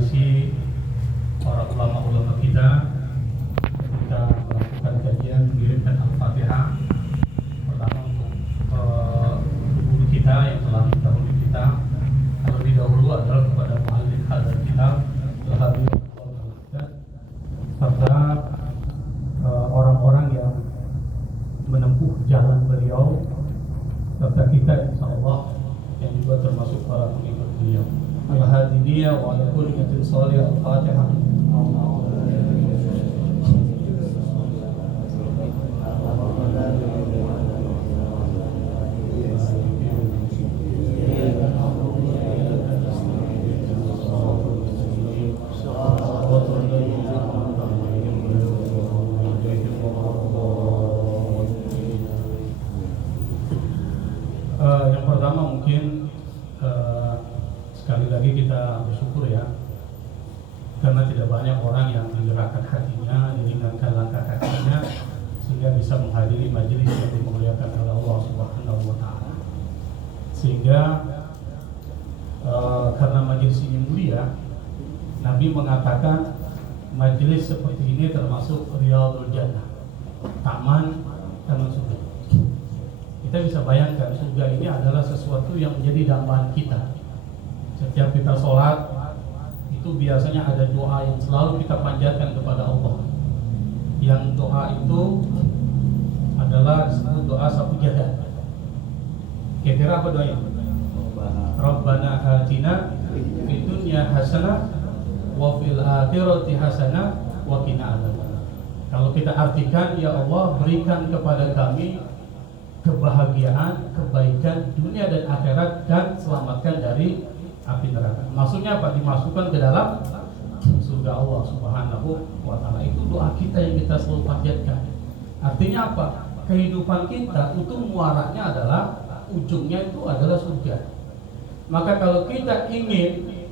tradisi para ulama-ulama kita melakukan kajian mengirimkan Al-Fatihah pertama untuk guru kita yang telah mendahului kita. Terlebih dahulu adalah kepada muallif hadzal kitab serta orang-orang yang menempuh jalan beliau serta kita insyaallah yang juga termasuk para pengikut beliau. Al-Hadidiyah wa ala kulli niyatin shalihah. Al-Fatihah. Yang pertama mungkin sekali lagi kita bersyukur ya, karena tidak banyak orang yang menggerakkan hatinya, diringankan langkah kakinya sehingga bisa menghadiri majelis yang dimuliakan oleh Allah Subhanahu wa taala. Sehingga karena majelis ini mulia, Nabi mengatakan majelis seperti ini termasuk Riyadul Jannah, taman surga. Kita bisa bayangkan surga ini adalah sesuatu yang menjadi dambaan kita. Setiap kita sholat itu biasanya ada doa yang selalu kita panjatkan kepada Allah. Yang doa itu adalah disebut doa sapu jagat. Kira-kira apa doanya? Rabbana atina fid dunya hasanah wa fil akhirati hasanah wa qina adzabannar. Kalau kita artikan, ya Allah berikan kepada kami kebahagiaan, kebaikan dunia dan akhirat, dan selamatkan dari api neraka. Maksudnya apa? Dimasukkan ke dalam surga Allah Subhanahu wa taala. Itu doa kita yang kita selalu panjatkan. Artinya apa? Kehidupan kita itu muaranya adalah, ujungnya itu adalah surga. Maka kalau kita ingin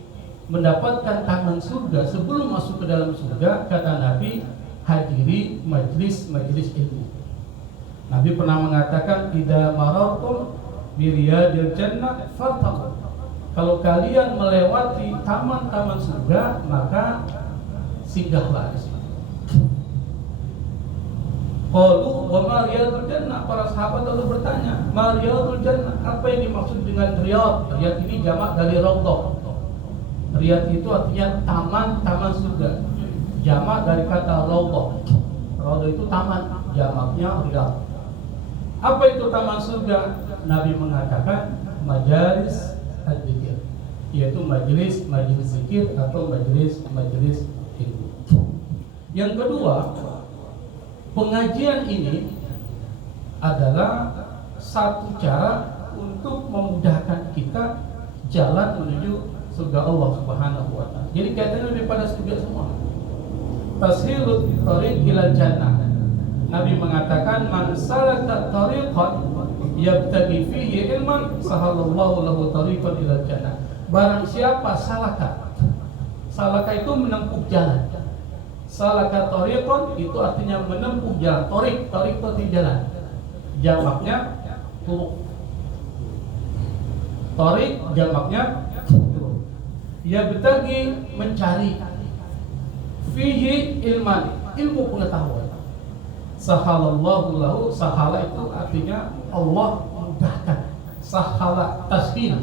mendapatkan taman surga sebelum masuk ke dalam surga, kata Nabi, hadiri majlis ilmu. Nabi pernah mengatakan, idza marartum bi riyadil jannah fartaqu. Kalau kalian melewati taman-taman surga, maka singgahlah di situ. Qalu wa ma riyadul jannah? Para sahabat lalu bertanya, ma riyadul jannah? Apa yang dimaksud dengan riyad? Riyad ini jamak dari raudhah. Riyad itu artinya taman-taman surga. Jamak dari kata raudhah. Raudhah itu taman, jamaknya riyad. Apa itu taman surga? Nabi mengatakan majalis al-dzikir, yaitu majelis zikir atau majelis ilmu. Yang kedua, pengajian ini adalah satu cara untuk memudahkan kita jalan menuju surga Allah Subhanahu wa taala. Jadi kaitannya lebih pada surga semua. Tashilut thariq ilal jannah. Nabi mengatakan, man salaka tariqan yabtaghi fihi ilman sahalallahu lahu tariqan ilal jannah. Barang siapa salaka itu menempuh jalan. Salaka tariqan itu artinya menempuh jalan. Tariq itu jalan. Jamaknya turuq. Tariq jamaknya turuq. Yabtaghi mencari, fihi ilman, ilmu pengetahuan. Sahalallahu lahu, sahala itu artinya Allah mudahkan. Sahala tashil.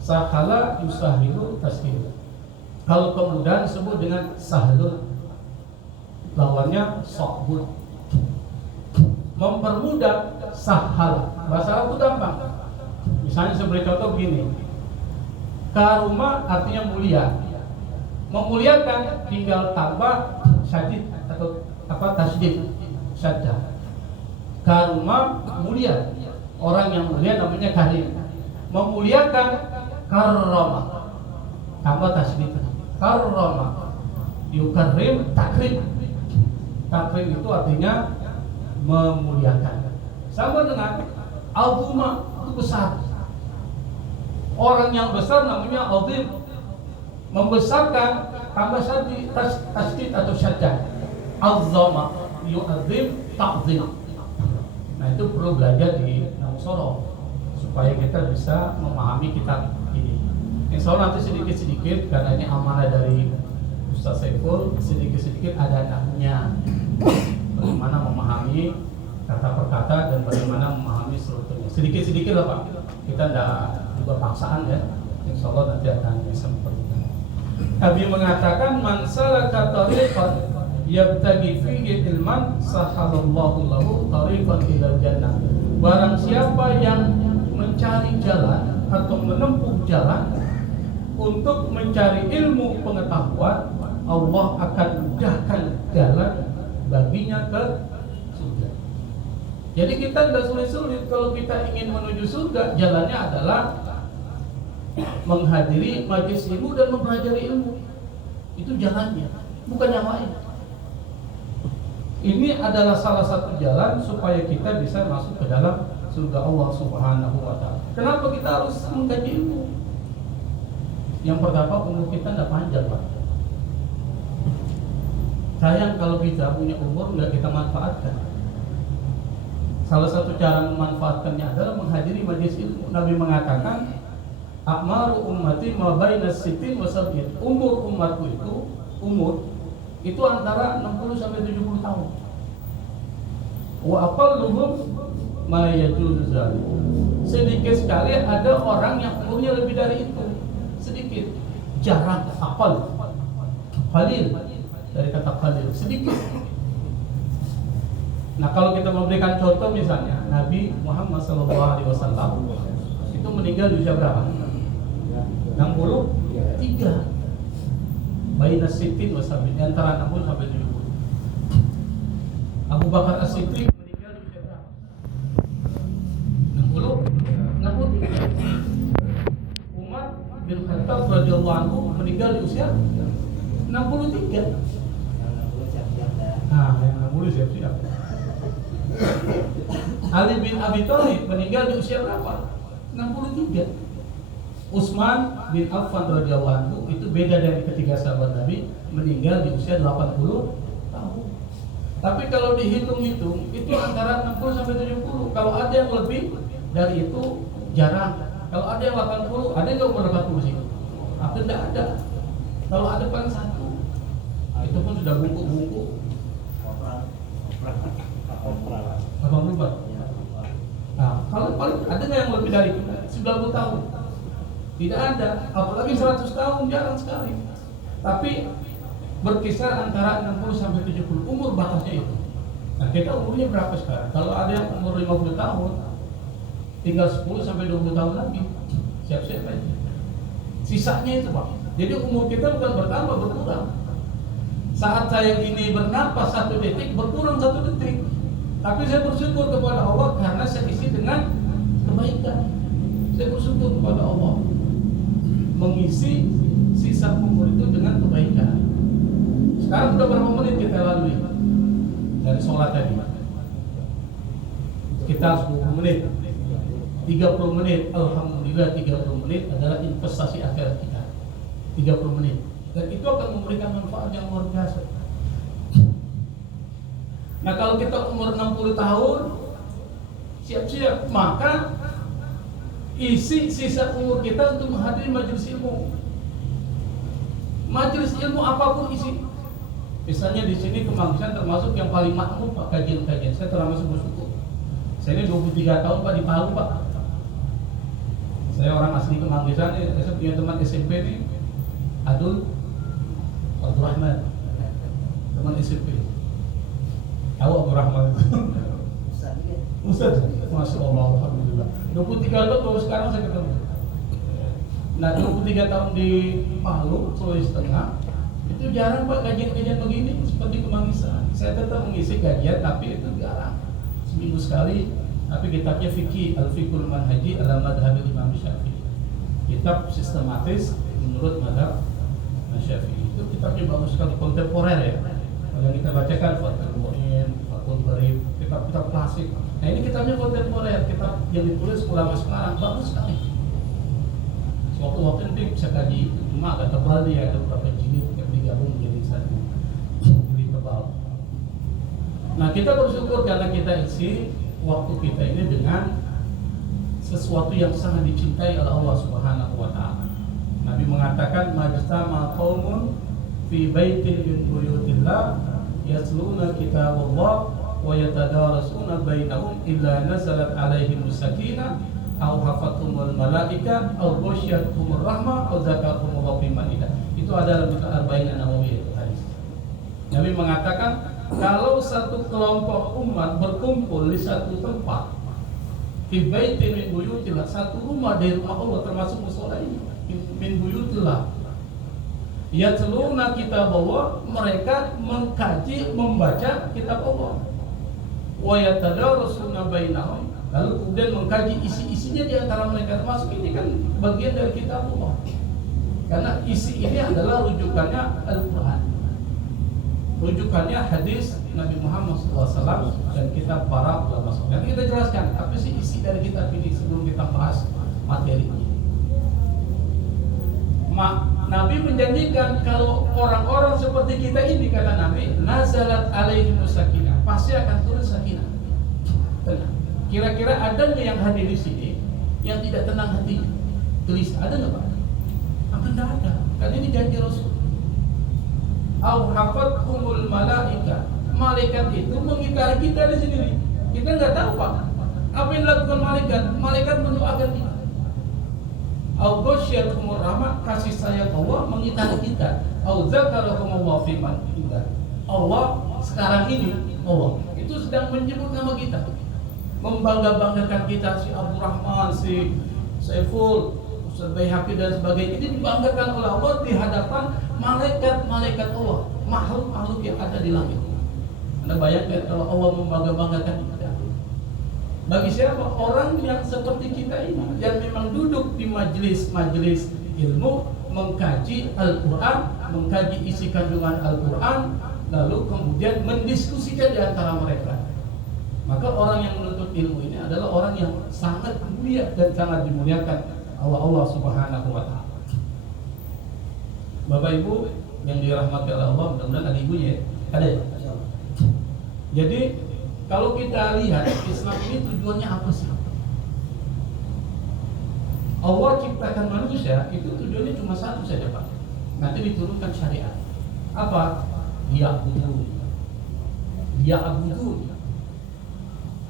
Sahala yusahilu tashil. Kalau kemudahan disebut dengan sahlun. Lawannya sa'bun. Mempermudah sahala. Bahasa Arab itu gampang. Misalnya sebagai contoh begini. Karuma artinya mulia. Memuliakan tinggal tambah syadid atau tasydid. Syaddah. Karuma mulia. Orang yang mulia namanya karim. Memuliakan karrama. Tambah tasydid. Karrama. Yukarrim, takrim. Takrim itu artinya memuliakan. Sama dengan azuma, itu besar. Orang yang besar namanya azim. Membesarkan tambah tasydid atau syaddah. Azzama yu'adzim ta'zim. Nah itu perlu belajar di Nausoro supaya kita bisa memahami kitab ini. Insya Allah nanti sedikit-sedikit karena ini amanah dari Ustaz Saiful, sedikit-sedikit ada nahnya. Bagaimana memahami kata per kata dan bagaimana memahami strukturnya. Sedikit-sedikit lah Pak. Kita tidak juga paksaan ya. Insya Allah nanti akan bisa memperlukan. Nabi mengatakan man salaka tariqan yabtaghi fihi ilman sahalallahu lahu tariqan ilal jannah. Barang siapa yang mencari jalan atau menempuh jalan untuk mencari ilmu pengetahuan, Allah akan mudahkan jalan baginya ke surga. Jadi kita tidak sulit-sulit kalau kita ingin menuju surga. Jalannya adalah menghadiri majelis ilmu dan mempelajari ilmu. Itu jalannya, bukan yang lain. Ini adalah salah satu jalan supaya kita bisa masuk ke dalam surga Allah Subhanahu wa Ta'ala. Kenapa kita harus mengkaji ilmu? Yang pertama, umur kita tidak panjang Pak. Sayang kalau kita punya umur nggak kita manfaatkan. Salah satu cara memanfaatkannya adalah menghadiri majelis ilmu. Nabi mengatakan, "A'maru ummati ma baina sittin wa sab'in." Umur umatku itu antara 60 sampai 70 tahun. Wa aqalluhum ma yajuzu dzalik. Sedikit sekali ada orang yang umurnya lebih dari itu. Sedikit, jarang, aqal. Qalil, dari kata qalil, sedikit. Nah, kalau kita memberikan contoh misalnya Nabi Muhammad SAW itu meninggal di usia berapa? 63. Baina sittin wa sab'in, antara 60 sampai 70. Abu Bakar As-Siddiq meninggal di usia berapa? 63. Umar bin Khattab radhiyallahu anhu meninggal di usia 63. Nah, yang 60 siap-siap. Ali bin Abi Thalib meninggal di usia berapa? 63. Utsman bin Affan radhiyallahu anhu itu beda dari ketiga sahabat Nabi, meninggal di usia 80 tahun. Tapi kalau dihitung-hitung itu antara 60 sampai 70. Kalau ada yang lebih dari itu jarang. Kalau ada yang 80, ada yang umur 80 sih. Atau tidak ada. Kalau ada paling satu. Itu pun sudah bungkuk-bungkuk. 84. Nah, kalau paling ada nggak yang lebih dari 90 tahun? Tidak ada, apalagi 100 tahun jarang sekali. Tapi berkisar antara 60 sampai 70 umur batasnya itu. Nah, kita umurnya berapa sekarang? Kalau ada yang umur 50 tahun, tinggal 10 sampai 20 tahun lagi. Siap-siap aja. Sisanya itu Pak. Jadi umur kita bukan bertambah, berkurang. Saat saya ini bernapas 1 detik, berkurang 1 detik. Tapi saya bersyukur kepada Allah karena saya isi dengan kebaikan. Saya bersyukur kepada Allah mengisi sisa umur itu dengan kebaikan. Sekarang sudah berapa menit kita lalui dari sholat tadi? Kita 10 menit, 30 menit. Alhamdulillah 30 menit adalah investasi akhirat kita. 30 menit. Dan itu akan memberikan manfaat yang luar biasa. Nah, kalau kita umur 60 tahun, siap-siap, maka isi sisa umur kita untuk menghadiri majelis ilmu. Majelis ilmu apapun isi. Misalnya di sini Kemanggisan termasuk yang paling makmur Pak, kajian-kajian. Saya termasuk bersyukur. Saya ini 23 tahun Pak di Palu Pak. Saya orang asli Kemanggisan, saya punya teman SMP nih, Abdul Rahman, teman SMP. Tahu Abdul Rahman itu? Ustaz, Masya Allah, Alhamdulillah. 23 tahun baru sekarang saya ketemu. Nah, 23 tahun di Palu, Sulawesi Tengah, itu jarang Pak kajian-kajian begini seperti Kemanggisan. Saya tetap mengisi kajian, tapi itu jarang. Seminggu sekali. Tapi kitabnya fikih, Al-Fiqhul Manhaji ala Madhabil Imam Syafi'i. Kitab sistematis menurut madhab Syafi'i. Itu kitabnya bagus sekali, kontemporer ya. Yang kita bacakan Fathul Mu'in, Fathul Gharib, kitab-kitab klasik. Nah, ini kitabnya kontemporer, kitab yang ditulis ulama sekarang, bagus sekali. Suatu-waktu nanti bisa kaji, cuma agak tebal dia, ada beberapa jilid yang digabung menjadi satu jilid tebal. Nah, kita bersyukur karena kita isi waktu kita ini dengan sesuatu yang sangat dicintai oleh Allah Subhanahu wa Ta'ala. Nabi mengatakan majtama qaumun fi baitin min buyutillah yatluna kitaballah wa yatadarasuna bainahum illa nazalat alaihim sakinah aw hafathumul malaika aw ghasyiyatuhumur rahmah aw zakatuhumullahu fi maidah. Itu adalah Arba'in An-Nawawiyah itu hadis. Nabi mengatakan kalau satu kelompok umat berkumpul di satu tempat fi baitin min buyutillah, satu rumah dari rumah Allah termasuk mushola ini min buyutillah, yatluna kitaballah, mereka mengkaji membaca kitab Allah, wa yatadarasuna bainahum, lalu kemudian mengkaji isi-isinya di antara mereka, termasuk ini kan bagian dari kitab Allah. Karena isi ini adalah rujukannya Al-Quran, rujukannya hadis Nabi Muhammad SAW dan kitab para ulama. Nanti kita jelaskan apa sih isi dari kitab ini sebelum kita bahas materinya. Nabi menjanjikan kalau orang-orang seperti kita ini, kata Nabi, nazalat alaihimus sakinah, pasti akan turun sakinah. Tenang. Kira-kira ada nggak yang hadir di sini yang tidak tenang hatinya? Tulis, ada nggak Pak? Akan tidak ada, karena ini janji Rasul. Au hafathumul malaika, malaikat itu mengitari kita di sini. Kita nggak tahu Pak, apa yang dilakukan malaikat? Malaikat mendoakan kita. Au ghasyiyatuhumur rahmah, kasih sayang Allah mengitari kita. Au zakarahumullahu fi man indah. Allah sekarang ini, Allah itu sedang menyebut nama kita, membangga-banggakan kita, si Abdurrahman, si Saiful, Ustaz Baihaqi dan sebagainya. Ini dibanggakan oleh Allah di hadapan malaikat-malaikat Allah, makhluk-makhluk yang ada di langit. Anda bayangkan kalau Allah membangga-banggakan kita. Bagi siapa? Orang yang seperti kita ini, yang memang duduk di majelis-majelis ilmu, mengkaji Al-Quran, mengkaji isi kandungan Al-Quran, lalu kemudian mendiskusikan di antara mereka. Maka orang yang menuntut ilmu ini adalah orang yang sangat mulia dan sangat dimuliakan Allah Subhanahu wa Ta'ala. Bapak Ibu yang dirahmati oleh Allah, mudah-mudahan ada ibunya ya? Ada ya? Jadi kalau kita lihat Islam ini tujuannya apa sih? Allah ciptakan manusia itu tujuannya cuma satu saja Pak. Nanti diturunkan syariat. Apa? Ya'budun.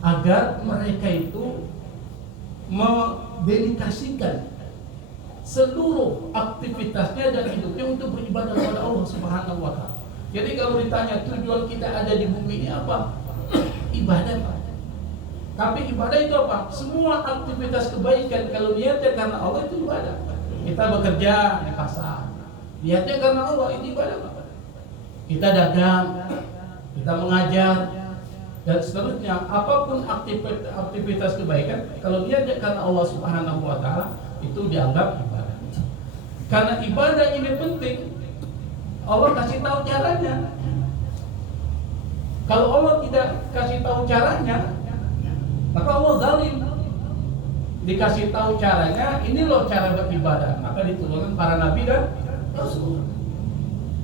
Agar mereka itu mendedikasikan seluruh aktivitasnya dan hidupnya untuk beribadah kepada Allah Subhanahu wa Ta'ala. Jadi kalau ditanya tujuan kita ada di bumi ini apa? Ibadah Pak. Tapi ibadah itu apa? Semua aktivitas kebaikan kalau niatnya karena Allah itu ibadah. Kita bekerja di pasar, niatnya karena Allah, itu ibadah Pak. Kita dagang, kita mengajar dan seterusnya, apapun aktivitas kebaikan kalau niatnya karena Allah Subhanahu wa Ta'ala itu dianggap ibadah. Karena ibadah ini penting, Allah kasih tahu caranya. Kalau Allah tidak kasih tahu caranya, maka Allah zalim. Dikasih tahu caranya, ini loh cara beribadah, maka diturunkan para nabi dan rasul.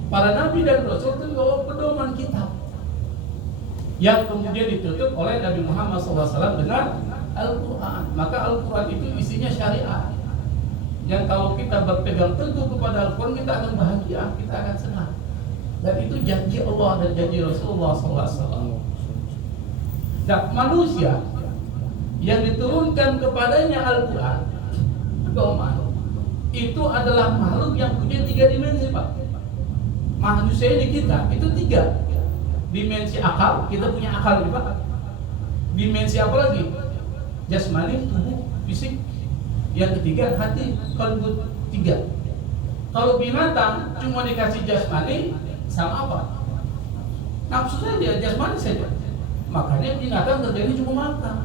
Para nabi dan rasul itu bawa pedoman kitab yang kemudian ditutup oleh Nabi Muhammad SAW dengan Al-Quran. Maka Al-Quran itu isinya syariat, yang kalau kita berpegang teguh kepada Al-Quran, kita akan bahagia, kita akan senang. Dan itu janji Allah dan janji Rasulullah SAW. Nah, manusia yang diturunkan kepadanya Al-Quran, itu adalah makhluk yang punya 3 dimensi Pak. Manusia ini kita, itu 3 dimensi. Akal, kita punya akal nih Pak. Dimensi apa lagi? Jasmani, tubuh, fisik. Yang ketiga hati, qalbu, 3. Kalau binatang cuma dikasih jasmani, sama apa? Nafsu saja, jasmani saja. Makanya binatang kerjanya cuma makan,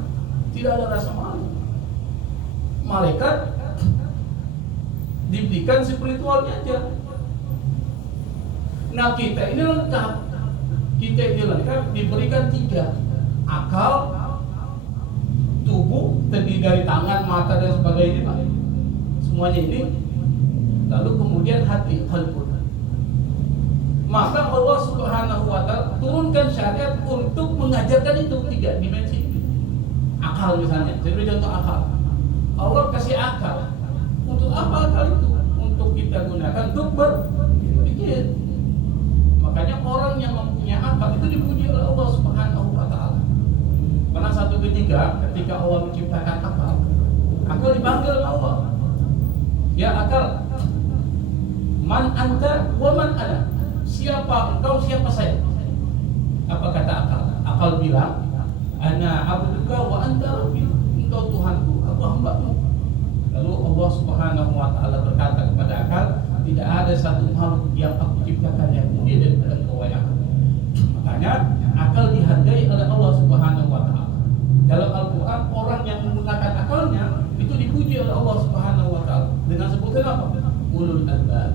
tidak ada rasa malu. Malaikat diberikan spiritualnya aja. Nah kita ini lengkap. Kita ini lengkap diberikan 3. Akal, tubuh terdiri dari tangan, mata dan sebagainya Pak. Semuanya ini. Lalu kemudian hati, qalbu. Maka Allah Subhanahu wa Ta'ala turunkan syariat untuk mengajarkan itu 3 dimensi. Akal misalnya, saya beri contoh akal. Allah kasih akal. Untuk apa akal itu? Untuk kita gunakan ketika Allah menciptakan akal, akal dipanggil oleh Allah. Ya akal, man anta wa man ana. Siapa engkau, siapa saya? Apa kata akal? Akal bilang, ana abduka wa anta rabbi. Engkau Tuhanku, aku hambamu. Lalu Allah Subhanahu wa taala berkata kepada akal, tidak ada satu makhluk yang aku ciptakan yang mulia daripada engkau ya akal. Makanya akal dihargai oleh Allah Subhanahu wa taala. Dalam Al-Qur'an orang yang menggunakan akalnya itu dipuji oleh Allah Subhanahu wa taala dengan sebutan apa? Ulul albab.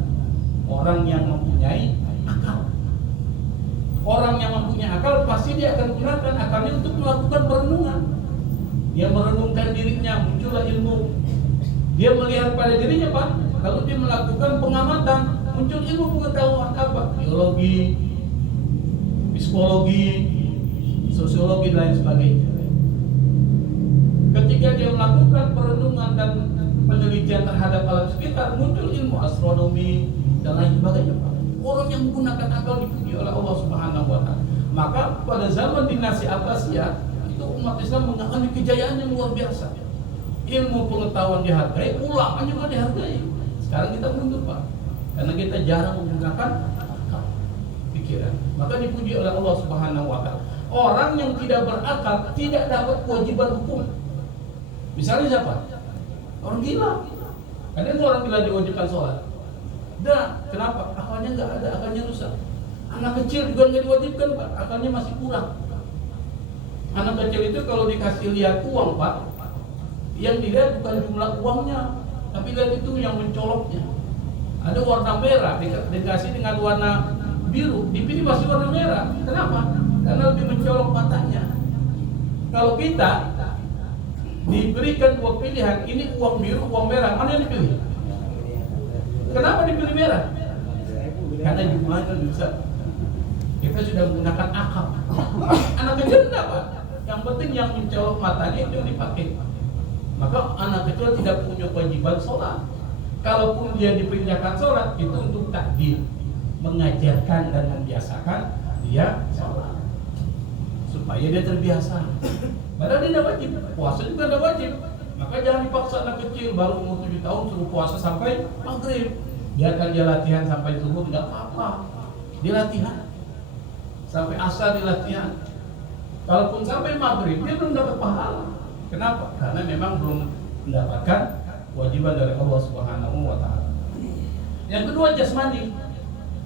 Orang yang mempunyai akal. Orang yang mempunyai akal pasti dia akan gunakan akalnya untuk melakukan perenungan. Dia merenungkan dirinya, muncullah ilmu. Dia melihat pada dirinya, Pak. Kalau dia melakukan pengamatan, muncul ilmu pengetahuan apa? Biologi, psikologi, sosiologi dan lain sebagainya. Ketika dia melakukan perenungan dan penelitian terhadap alam sekitar, muncul ilmu astronomi dan lain sebagainya. Orang yang menggunakan akal dipuji oleh Allah Subhanahu wa taala. Maka pada zaman dinasti Abbasiyah itu umat Islam mengalami kejayaan yang luar biasa. Ilmu pengetahuan dihargai, ulama juga dihargai. Sekarang kita mundur, Pak, karena kita jarang menggunakan akal pikiran. Maka dipuji oleh Allah Subhanahu wa taala. Orang yang tidak berakal tidak dapat kewajiban hukum. Misalnya siapa? Orang gila. Ada orang gila diwajibkan sholat. Dah, kenapa? Akalnya nggak ada, akalnya rusak. Anak kecil juga nggak diwajibkan, Pak. Akalnya masih kurang. Anak kecil itu kalau dikasih lihat uang, Pak, yang dilihat bukan jumlah uangnya, tapi lihat itu yang mencoloknya. Ada warna merah dikasih dengan warna biru, dipilih masih warna merah. Kenapa? Karena lebih mencolok matanya. Kalau kita diberikan dua pilihan, ini uang biru, uang merah, mana yang dipilih? Kenapa dipilih merah? Karena jumlahnya lebih besar. Kita sudah menggunakan akal. Anak kecil enggak, Pak. Yang penting yang mencolok matanya itu yang dipakai. Maka anak kecil tidak punya kewajiban sholat. Kalaupun dia diperintahkan sholat, itu untuk takdir, mengajarkan dan membiasakan dia sholat supaya dia terbiasa. Padahal dia tidak wajib, puasa juga tidak wajib. Maka jangan dipaksa anak kecil baru umur 7 tahun suruh puasa sampai maghrib. Biarkan dia latihan sampai subuh, tidak apa-apa. Dia latihan sampai asar, dia latihan. Kalaupun sampai maghrib, dia belum dapat pahala. Kenapa? Karena memang belum mendapatkan kewajiban dari Allah Subhanahu wa taala. Yang kedua, jasmani.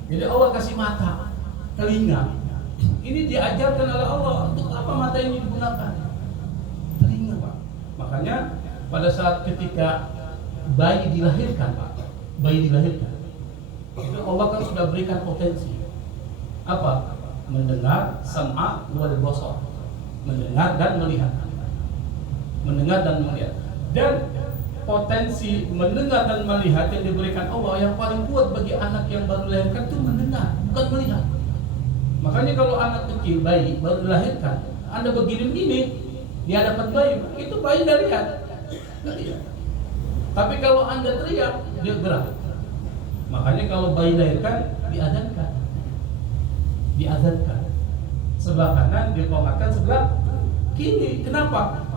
Jadi Allah kasih mata, telinga. Ini diajarkan oleh Allah. Untuk apa mata ini digunakan? Telinga, Pak. Makanya pada saat ketika bayi dilahirkan, Pak, bayi dilahirkan, itu Allah kan sudah berikan potensi. Apa? Mendengar, sam'a wal basar. Mendengar dan melihat. Mendengar dan melihat. Dan potensi mendengar dan melihat yang diberikan Allah yang paling kuat bagi anak yang baru dilahirkan itu mendengar, bukan melihat. Makanya kalau anak kecil, bayi baru dilahirkan, Anda begini-begini di hadapan bayi, itu bayi nggak lihat. Tapi kalau Anda teriak, dia gerak. Makanya kalau bayi dilahirkan, diadzankan. Diadzankan. Sebelah kanan diqomatkan, sebelah kiri. Kenapa?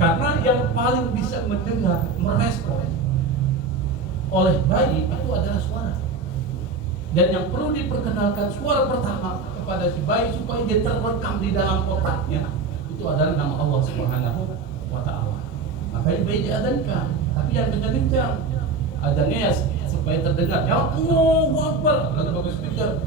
Karena yang paling bisa mendengar, merespon oleh bayi itu adalah suara. Dan yang perlu diperkenalkan suara pertama kepada si bayi supaya dia terekam di dalam otaknya itu adalah nama Allah Subhanahu wa taala. Makanya bayi diadzankan, tapi yang kencang-kencang. Adzannya ya supaya terdengar. Ya Allahu Akbar, lalu bagus speaker.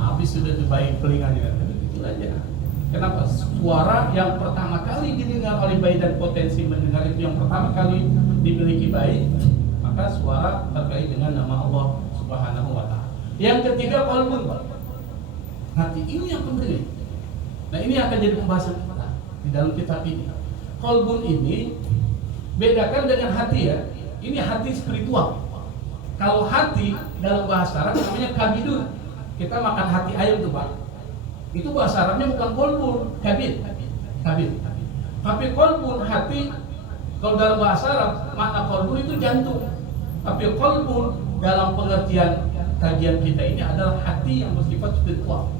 Habis sudah tuh bayi telinganya. Itu aja. Kenapa? Suara yang pertama kali didengar oleh bayi dan potensi mendengar itu yang pertama kali dimiliki bayi, maka suara terkait dengan nama Allah Subhanahu wa taala. Yang ketiga, qalbun, Pak. Hati, ini yang penting. Nah, ini akan jadi pembahasan kita di dalam kitab ini. Qalbun ini bedakan dengan hati ya. Ini hati spiritual. Kalau hati dalam bahasa Arab namanya kabidun. Kita makan hati ayam tuh, Pak. Itu bahasa Arabnya bukan kolbun, kabid. Tapi kolbun, hati, kalau dalam bahasa Arab makna kolbun itu jantung. Tapi kolbun dalam pengertian kajian kita ini adalah hati yang bersifat spiritual.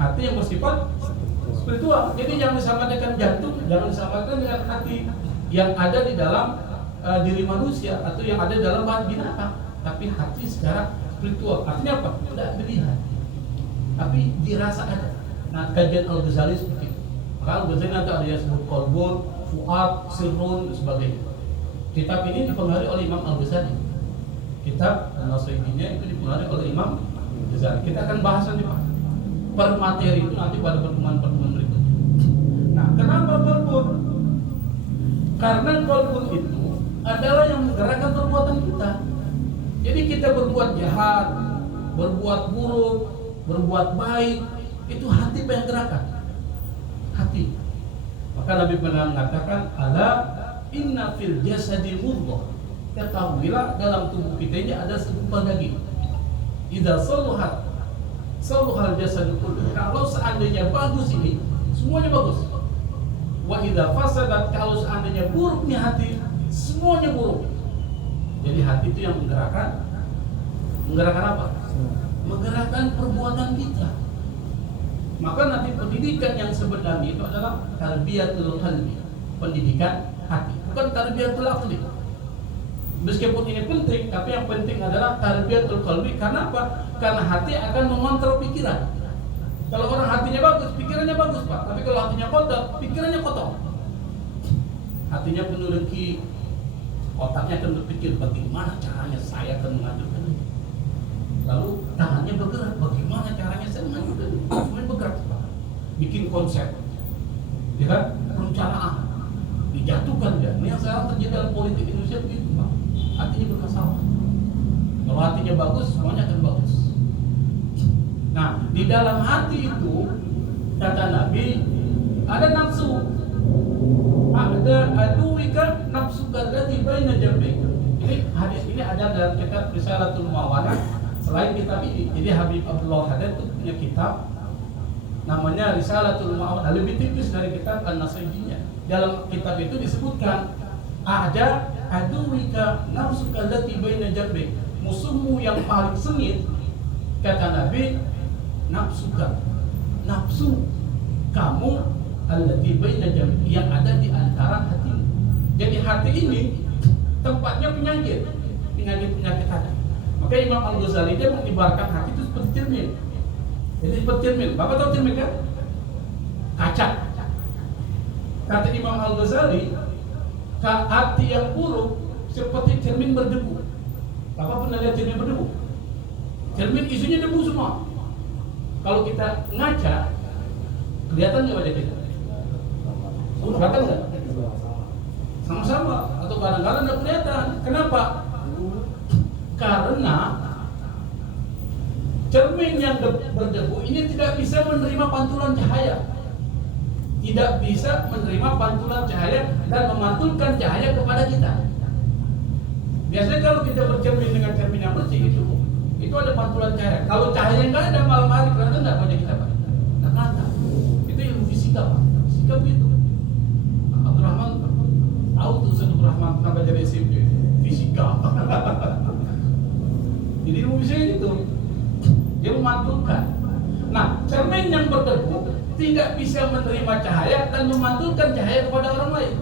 Hati yang bersifat spiritual. Jadi jangan disamakan dengan jantung, jangan disamakan dengan hati yang ada di dalam diri manusia atau yang ada dalam bahan binatang. Tapi hati secara spiritual. Artinya apa? Tidak dilihat, tapi dirasa ada. Nah, kajian Al-Ghazali seperti itu. Maka Al-Ghazali nanti ada yang sebut kolbun, fuad, sirrun, dan sebagainya. Kitab ini dipengaruhi oleh Imam Al-Ghazali. Kitab An-Nasaidinya itu dipengaruhi oleh Imam Al-Ghazali. Kita akan bahas nanti Pak. Per materi itu nanti pada pertemuan-pertemuan berikutnya. Nah, kenapa kolbun? Karena kolbun itu adalah yang menggerakkan perbuatan kita. Jadi kita berbuat jahat, berbuat buruk, berbuat baik, itu hati yang gerakan. Hati. Maka Nabi pernah mengatakan, ala inna fil jasadi mudghah. Ketahuilah dalam tubuh kita ini ada segumpal daging. Idza saluhat saluhal jasadu kullu. Kalau seandainya bagus ini, semuanya bagus. Wa idza fasadat, kalau seandainya buruknya hati, semuanya buruk. Jadi hati itu yang menggerakkan apa? Menggerakkan perbuatan kita. Maka nanti pendidikan yang sebenarnya itu adalah tarbiyatul qalbi, pendidikan hati, bukan tarbiyatul aqli. Meskipun ini penting, tapi yang penting adalah tarbiyatul qalbi. Karena apa? Karena hati akan mengontrol pikiran. Kalau orang hatinya bagus, pikirannya bagus Pak. Tapi kalau hatinya kotor, pikirannya kotor. Hatinya penuh dengki, otaknya akan berpikir bagaimana caranya saya akan menghancurkan ini. Lalu tangannya bergerak, bagaimana caranya saya menghancurkan ini. Semuanya bergerak Pak. Bikin konsep, ya kan? Perencanaan, dijatuhkan dia. Ini yang sekarang terjadi dalam politik Indonesia begitu Pak. Hatinya bermasalah. Kalau hatinya bagus, semuanya akan bagus. Nah, di dalam hati itu kata Nabi ada nafsu. Ada aduwika nafsu kallati baina jambik. Ini hadis ini ada dalam kitab Risalatul Muawanah. Selain kitab ini, jadi Habib Abdullah Haddad itu punya kitab namanya Risalatul Muawanah, lebih tipis dari kitab An-Nasaidinya. Dalam kitab itu disebutkan ada aduwika nafsu kallati baina jambik. Musuhmu yang paling sengit, kata Nabi, nafsuka, nafsu kamu allati baina jambi, yang ada di antara hati. Jadi hati ini tempatnya penyakit hati. Maka Imam Al-Ghazali dia mengibarkan hati itu seperti cermin. Jadi seperti cermin. Bapak tahu cermin kan? Kaca. Kata Imam Al-Ghazali, hati yang buruk seperti cermin berdebu. Bapak pernah lihat cermin berdebu? Cermin isinya debu semua. Kalau kita ngaca, kelihatan nggak wajah kita? Kelihatan nggak? Sama-sama, atau kadang-kadang nggak kelihatan. Kenapa? Karena cermin yang berdebu ini tidak bisa menerima pantulan cahaya, tidak bisa menerima pantulan cahaya dan memantulkan cahaya kepada kita. Biasanya kalau kita bercermin dengan cermin yang bersih itu ada pantulan cahaya. Kalau cahaya nggak ada malam hari, kelihatan nggak wajah kita Pak? Nggak kelihatan. Itu ilmu fisika Pak. Fisika begitu. Abdurrahman tahu tuh Ustaz Abdurrahman kenapa jadi SMP fisika. Jadi ilmu fisika itu dia memantulkan. Nah, cermin yang berdebu tidak bisa menerima cahaya dan memantulkan cahaya kepada orang lain.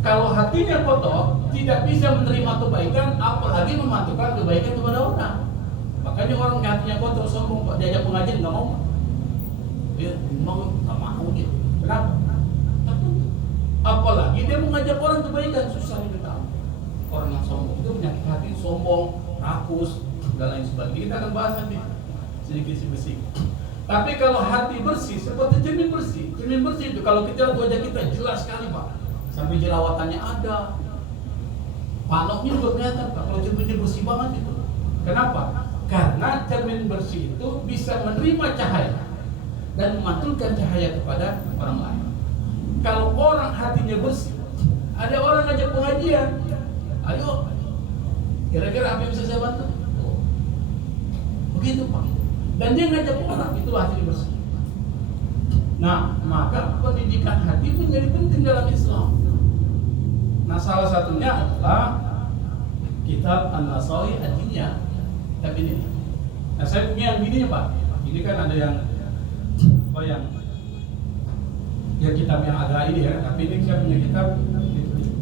Kalau hatinya kotor, tidak bisa menerima kebaikan, apalagi memantulkan kebaikan kepada orang. Makanya orang hatinya kotor, sombong, Pak, diajak pengajian nggak mau. Dia mau nggak mau dia. Kenapa? Apalagi dia mengajak orang kebaikan, susah kita tahu. Orang yang sombong itu penyakit hati, sombong, rakus, dan lain sebagainya. Kita akan bahas nanti sedikit-sedikit. Tapi kalau hati bersih, seperti cermin bersih itu kalau kita lihat wajah kita jelas sekali Pak. Sampai jerawatannya ada, panoknya juga kelihatan Pak. Kalau cerminnya bersih banget itu. Kenapa? Karena cermin bersih itu bisa menerima cahaya dan memantulkan cahaya kepada orang lain. Kalau orang hatinya bersih, ada orang ngajak pengajian, ayo, kira-kira apa yang bisa saya bantu? Begitu Pak. Dan dia ngajak orang, itu hatinya bersih. Nah, maka pendidikan hati menjadi penting dalam Islam. Nah, salah satunya adalah kitab An-Nasa'i Ad-Diniyah. Kitab ini. Nah, saya punya yang gini Pak. Ini kan ada yang apa yang ya kitab yang agak ini ya, tapi ini saya punya kitab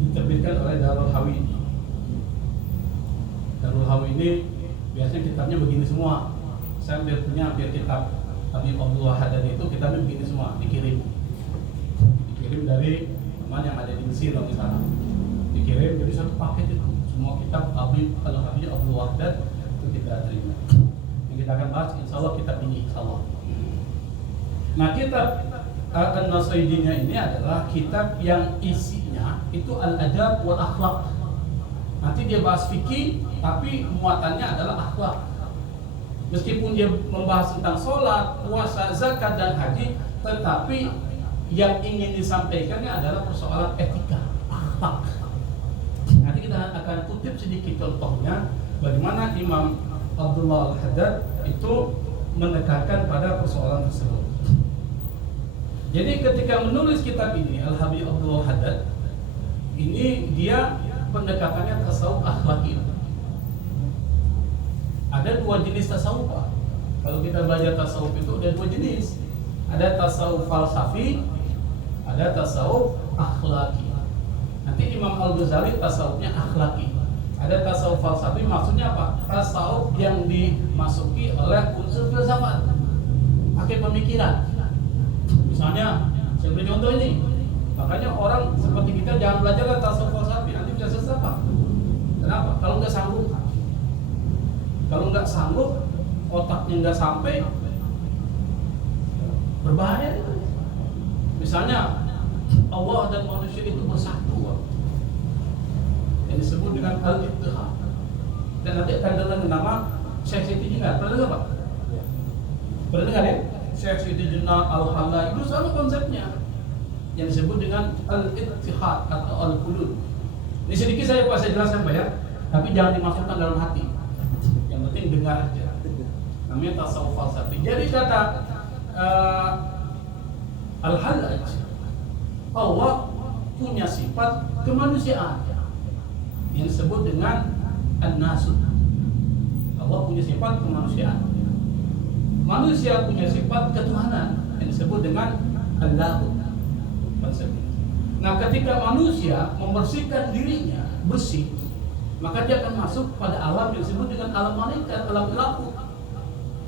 diterbitkan oleh Darul Hawi. Darul Hawi ini biasanya kitabnya begini semua. Saya punya hampir kitab Habib Abdullah Haddad itu kitabnya begini semua, dikirim dari teman yang ada di Mesir misalnya, dikirim jadi satu paket itu semua kitab Habib Abdullah Haddad itu kita terima. Yang kita akan bahas insya Allah kitab ini insya Allah. Nah kitab An-Nasaidinya ini adalah kitab yang isinya itu al-adab wal akhlaq. Nanti dia bahas fikih tapi muatannya adalah akhlak. Meskipun dia membahas tentang sholat, puasa, zakat dan haji, tetapi yang ingin disampaikannya adalah persoalan etika, akhlak. Nanti kita akan kutip sedikit contohnya bagaimana Imam Abdullah Al-Haddad itu menekankan pada persoalan tersebut. Jadi ketika menulis kitab ini, Al-Habib Abdullah Haddad ini dia pendekatannya tasawuf akhlaki. Ada dua jenis tasawuf, Pak. Kalau kita belajar tasawuf itu ada dua jenis. Ada tasawuf falsafi, ada tasawuf akhlaki. Nanti Imam Al-Ghazali tasawufnya akhlaki. Ada tasawuf falsafi, maksudnya apa? Tasawuf yang dimasuki oleh unsur filsafat, pakai pemikiran. Misalnya, saya beri contoh ini. Makanya orang seperti kita jangan belajar tasawuf falsafi, nanti bisa sesat, Pak. Kenapa? Kalau nggak sanggup, otaknya nggak sampai, berbahaya itu. Misalnya Allah dan manusia itu bersatu, yang disebut dengan al-ittihad. Dan nanti akan dengan nama Syekh Siti Jenar. Pernah dengar, Pak? Pernah dengar ya? Syekh Siti Jenar Al-Halal itu sama konsepnya, yang disebut dengan al-ittihad atau al-hulul. Ini sedikit saya jelaskan, Pak ya, tapi jangan dimasukkan dalam hati. Yang penting dengar aja. Namanya tasawuf falsafi. Jadi kata Al-Hallaj, Allah punya sifat kemanusiaan yang disebut dengan an-nasut. Allah punya sifat kemanusiaan. Manusia punya sifat ketuhanan yang disebut dengan al-lahut. Nah, ketika manusia membersihkan dirinya bersih, maka dia akan masuk pada alam yang disebut dengan alam malaikat, alam lahut.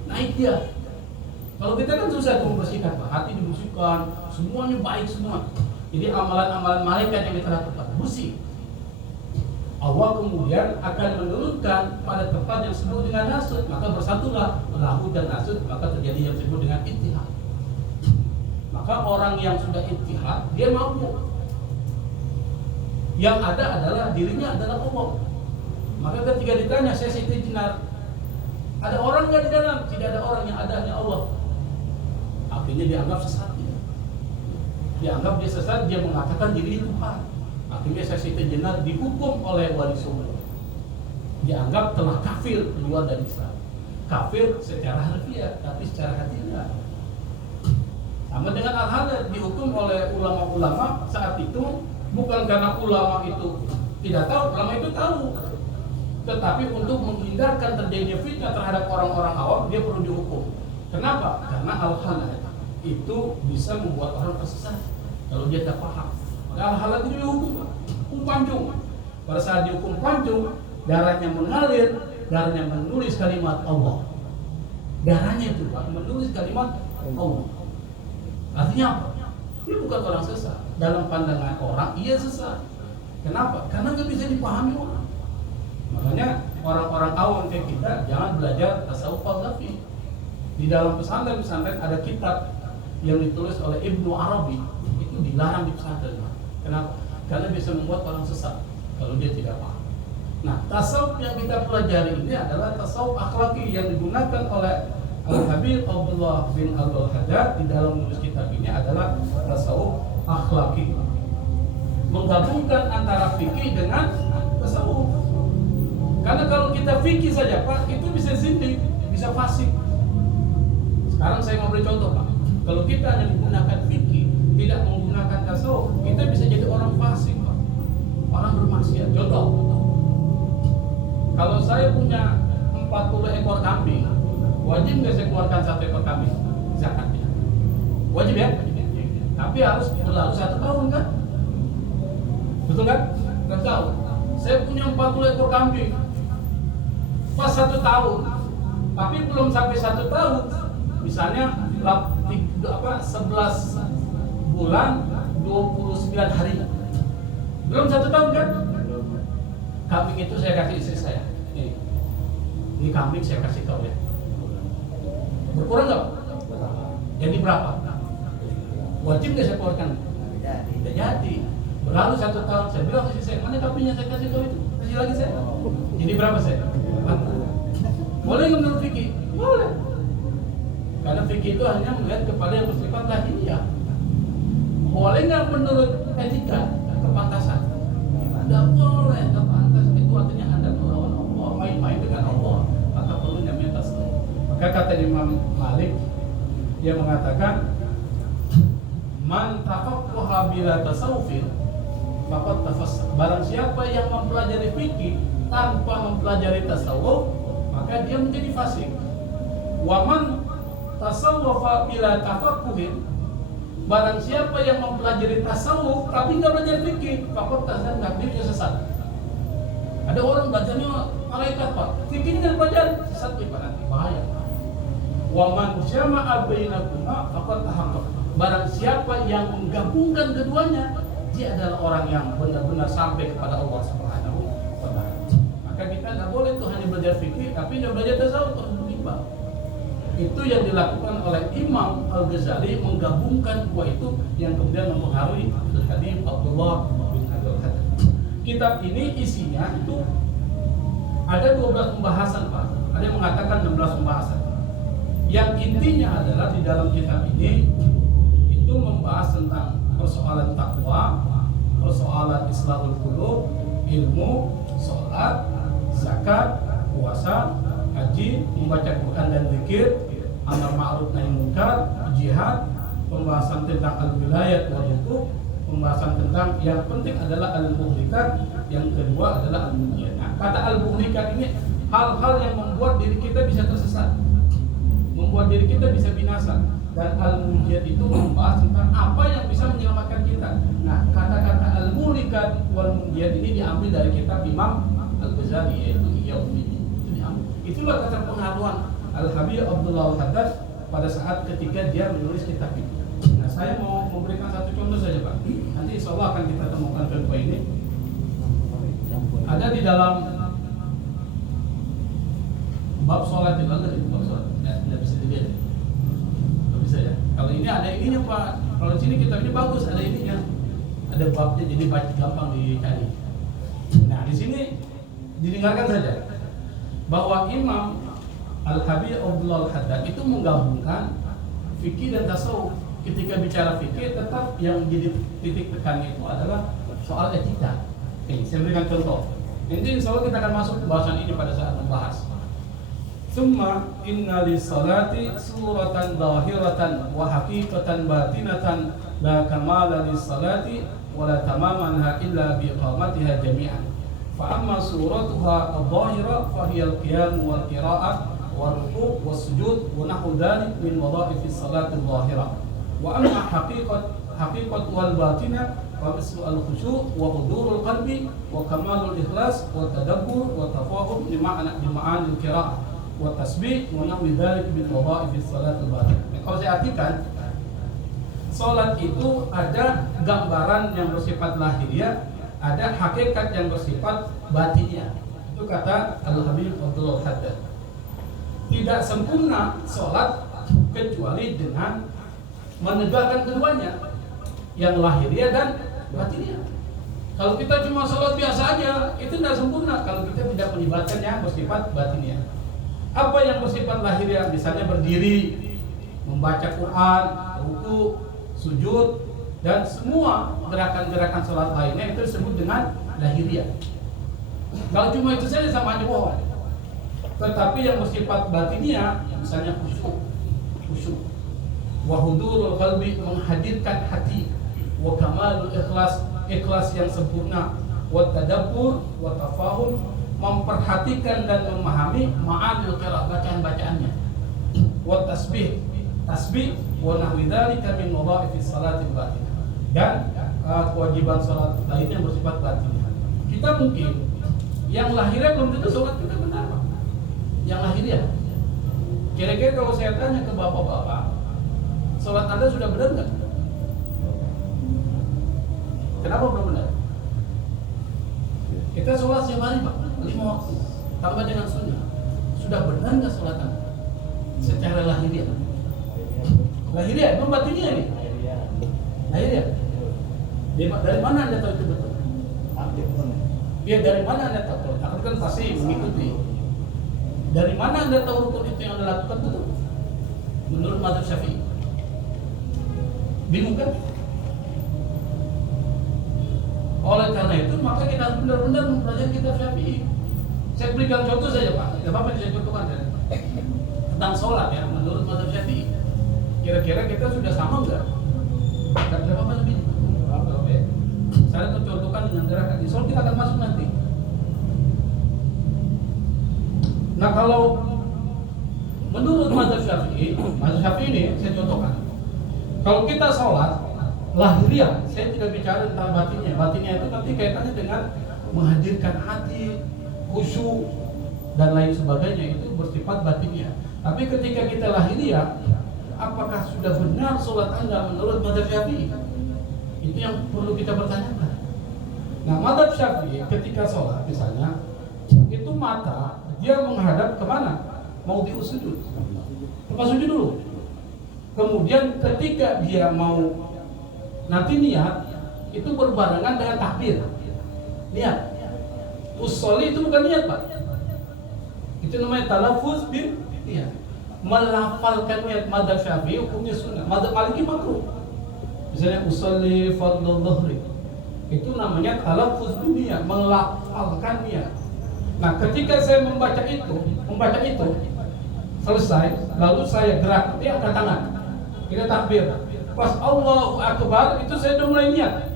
Naik dia. Kalau kita kan susah membersihkan, Pak. Hati dibersihkan, semuanya baik semua. Jadi amalan-amalan malaikat yang kita lakukan bersih. Allah kemudian akan menurunkan pada tempat yang disebut dengan nasut, maka bersatulah lahut dan nasut, maka terjadi yang disebut dengan ittihad. Maka orang yang sudah ittihad, dia mampu. Yang ada adalah dirinya adalah Allah. Maka ketika ditanya Syekh Siti Jenar, ada orang nggak di dalam? Tidak ada orang, yang ada hanya Allah. Akhirnya dianggap sesat. Dianggap dia sesat, dia mengatakan diri Tuhan. Akhirnya Syekh Siti Jenar dihukum oleh wali songo. Dianggap telah kafir, keluar dari Islam. Kafir secara harfiah, tapi secara hati tidak. Sama dengan Al-Hallaj, dihukum oleh ulama-ulama saat itu, bukan karena ulama itu tidak tahu, ulama itu tahu. Tetapi untuk menghindarkan terjadinya fitnah terhadap orang-orang awam, dia perlu dihukum. Kenapa? Karena Al-Hallaj itu bisa membuat orang tersesat kalau dia tak paham. Maka Al-Hallaj itu dihukum pancung. Pada saat dihukum pancung, darahnya mengalir, darahnya menulis kalimat Allah. Darahnya itu Pak, menulis kalimat Allah. Artinya apa? Dia bukan orang sesat. Dalam pandangan orang, ia sesat. Kenapa? Karena nggak bisa dipahami orang. Makanya orang-orang awam kayak kita jangan belajar tasawuf falsafi. Di dalam pesantren-pesantren ada kitab yang ditulis oleh Ibnu Arabi, itu dilarang di pesantren. Kenapa? Karena bisa membuat orang sesat kalau dia tidak paham. Nah, tasawuf yang kita pelajari ini adalah tasawuf akhlaki yang digunakan oleh Al-Habib Abdullah bin Al-Haddad di dalam menulis kitab ini adalah tasawuf akhlaki. Menggabungkan antara fikih dengan tasawuf. Karena kalau kita fikih saja, Pak, itu bisa zindik, bisa fasik. Sekarang saya mau beri contoh, Pak. Kalau kita hanya menggunakan fikih, tidak menggunakan tasawuf, kita bisa jadi orang fasik, Pak. Orang bermaksiat. Contoh. Kalau saya punya 40 ekor kambing, wajib nggak saya keluarkan 1 ekor kambing zakatnya? Wajib ya? Tapi harus berlalu 1 tahun kan? Betul kan? 1 tahun. Saya punya 40 ekor kambing. Pas 1 tahun, tapi belum sampai 1 tahun. Misalnya 11 bulan 29 hari. Belum 1 tahun kan? Kambing itu saya kasih istri saya. Ini kambing saya kasih kau ya. Berkurang nggak? Jadi berapa? Wajib nggak saya keluarkan? Tidak jadi. Berlalu 1 tahun, saya bilang ke istri saya, mana kambingnya saya kasih kau itu? Kasih lagi saya. Jadi berapa saya? 40. Boleh nggak menurut fikih? Boleh. Karena fikih itu hanya melihat kepada yang bersifat lahiriah. Boleh nggak menurut etika kepantasan? Tidak boleh, nggak pantas. Itu artinya Anda melawan Allah, main-main dengan Allah. Maka perlu namanya tasawuf. Maka kata Imam Malik, dia mengatakan, man tafaqquha bila tasawufin faqad tafassah. Barang siapa yang mempelajari fikih tanpa mempelajari tasawuf, maka dia menjadi fasik. Wa man tasawwafa bila tafaqquhin, barang siapa yang mempelajari tasawuf tapi nggak belajar fikih, faqad tazanna, dia sesat. Ada orang belajarnya malaikat Pak, fikih dengan belajar sesat Pak, nanti bahaya. Wa man jama'a bainakuma faqad tahaqqaq. Barang siapa yang menggabungkan keduanya, dia adalah orang yang benar-benar sampai kepada Allah Subhanahu wa taala. Maka kita tidak boleh tuh hanya belajar fikih tapi tidak belajar tasawuf, harus berimbang. Itu yang dilakukan oleh Imam Al-Ghazali, menggabungkan dua itu yang kemudian mempengaruhi Al-Habib Abdullah bin Abdul Haddad. Kitab ini isinya itu ada 12 pembahasan Pak. Ada yang mengatakan 16 pembahasan. Yang intinya adalah di dalam kitab ini itu membahas tentang persoalan takwa, persoalan islahul qulub, ilmu, sholat, zakat, puasa, haji, membaca Quran dan zikir, amar ma'ruf nahi munkar, jihad, pembahasan tentang al-wilayat wal hukuk, pembahasan tentang yang penting adalah al-muhlikat, yang kedua adalah al-munjiyat. Nah, kata al-muhlikat ini hal-hal yang membuat diri kita bisa tersesat, membuat diri kita bisa binasa. Dan al-munjiyat itu membahas tentang apa yang bisa menyelamatkan kita. Nah, kata-kata al-muhlikat wal munjiyat ini diambil dari kitab Imam Al-Ghazali, yaitu Ihya Ulumuddin. Itulah kata pengaruhan Al-Habib Abdullah Haddad pada saat ketika dia menulis kitab itu. Nah, saya mau memberikan satu contoh saja Pak. Nanti insya Allah akan kita temukan contoh ini. Ada di dalam bab sholat, di dalam bab sholat. Tidak bisa dilihat. Tidak bisa ya. Kalau ini ada ininya Pak. Kalau sini kitab ini bagus, ada ininya. Ada babnya, jadi gampang dicari. Nah, di sini didengarkan saja bahwa Imam Al-Habib Abdullah Haddad itu menggabungkan fikih dan tasawuf. Ketika bicara fikih, tetap yang menjadi titik tekannya itu adalah soal etika. Oke, saya berikan contoh. Nanti insya Allah kita akan masuk pembahasan ini pada saat membahas. Summa inna lis-salati suratan zahiratan wa haqiqatan batinatan la kamala lis-salati wa la tamamanha illa bi iqamatiha jami'an. فأما صورتها الظاهرة فهي القيام والقراءة والركوع والسجود ونحو ذلك من وظائف الصلاة الظاهرة. وأما حقيقة والباطنة فمثل الخشوع وحضور القلب وكمال الإخلاص والتدبر والتفاهم لمعاني القراءة والتسبيح ونحو ذلك من وظائف الصلاة الباطنة. Kalau saya artikan, salat itu ada gambaran yang bersifat lahiriah, ada hakikat yang bersifat batinnya. Itu kata Al-Habib Abdullah Haddad. Tidak sempurna sholat kecuali dengan menegakkan keduanya, yang lahiriah dan batinnya. Kalau kita cuma sholat biasa aja, itu tidak sempurna kalau kita tidak melibatkan yang bersifat batinnya. Apa yang bersifat lahiriah? Misalnya berdiri, membaca Quran, ruku, sujud, dan semua gerakan-gerakan sholat lainnya itu disebut dengan lahiriah. Kalau cuma itu saja sama aja bohong. Tetapi yang bersifat batiniah, misalnya khusyuk, wa hudurul qalbi, menghadirkan hati, wa kamalul ikhlas yang sempurna, wa tadabbur wa tafahum, memperhatikan dan memahami ma'anil qiraat, bacaan-bacaannya, wa tasbih, tasbih wa nahwi dzalika min wadha'ifis salati batin. Dan kewajiban salat lainnya bersifat batin. Kita mungkin yang lahirnya belum tentu salat kita benar, Pak. Yang lahirnya. Kira-kira kalau saya tanya ke bapak-bapak, salat Anda sudah benar enggak? Kenapa belum benar? Kita sholat setiap hari, Pak, 5 waktu, tambah dengan sunnah. Sudah benar nggak sholat Anda? Secara lahiriah. Lahiriah, memang batinnya ini. Lahiriah. Dari mana Anda tahu itu betul? Ya, dari mana Anda tahu? Aku kan pasti mengikuti. Dari mana Anda tahu rukun itu yang Anda lakukan betul? Menurut mazhab Syafi'i. Bingung kan? Oleh karena itu, maka kita harus benar-benar mempelajari kitab Syafi'i. Saya berikan contoh saja, Pak. Tidak apa-apa saya contohkan ya. Tentang sholat ya, menurut mazhab Syafi'i. Kira-kira kita sudah sama enggak? Tidak apa-apa lebih. Saya akan contohkan dengan gerakan. Insya Allah kita akan masuk nanti. Nah, kalau menurut mazhab Syafi'i ini saya contohkan. Kalau kita sholat lahiriah, saya tidak bicara tentang batinnya. Batinnya itu nanti kaitannya dengan menghadirkan hati, khusyuk dan lain sebagainya, itu bersifat batinnya. Tapi ketika kita lahiriah, apakah sudah benar sholat Anda menurut mazhab Syafi'i? Itu yang perlu kita pertanyakan. Nah, mazhab Syafi'i ketika sholat misalnya, itu mata dia menghadap kemana? Mau sujud. Lepas sujud dulu. Kemudian ketika dia mau nanti niat, itu berbarengan dengan takbir. Niat. Usolli itu bukan niat, Pak. Itu namanya talaffuz bil niat. Melafalkan niat. Mazhab Syafi'i hukumnya sunnah. Mazhab Maliki makruh. Misalnya usolli fardhu dhuhri. Itu namanya talaffuz bil niat, melafalkan niat. Nah, ketika saya membaca itu selesai, lalu saya gerak, dia angkat tangan. Kita takbir. Pas Allahu Akbar itu saya sudah mulai niat.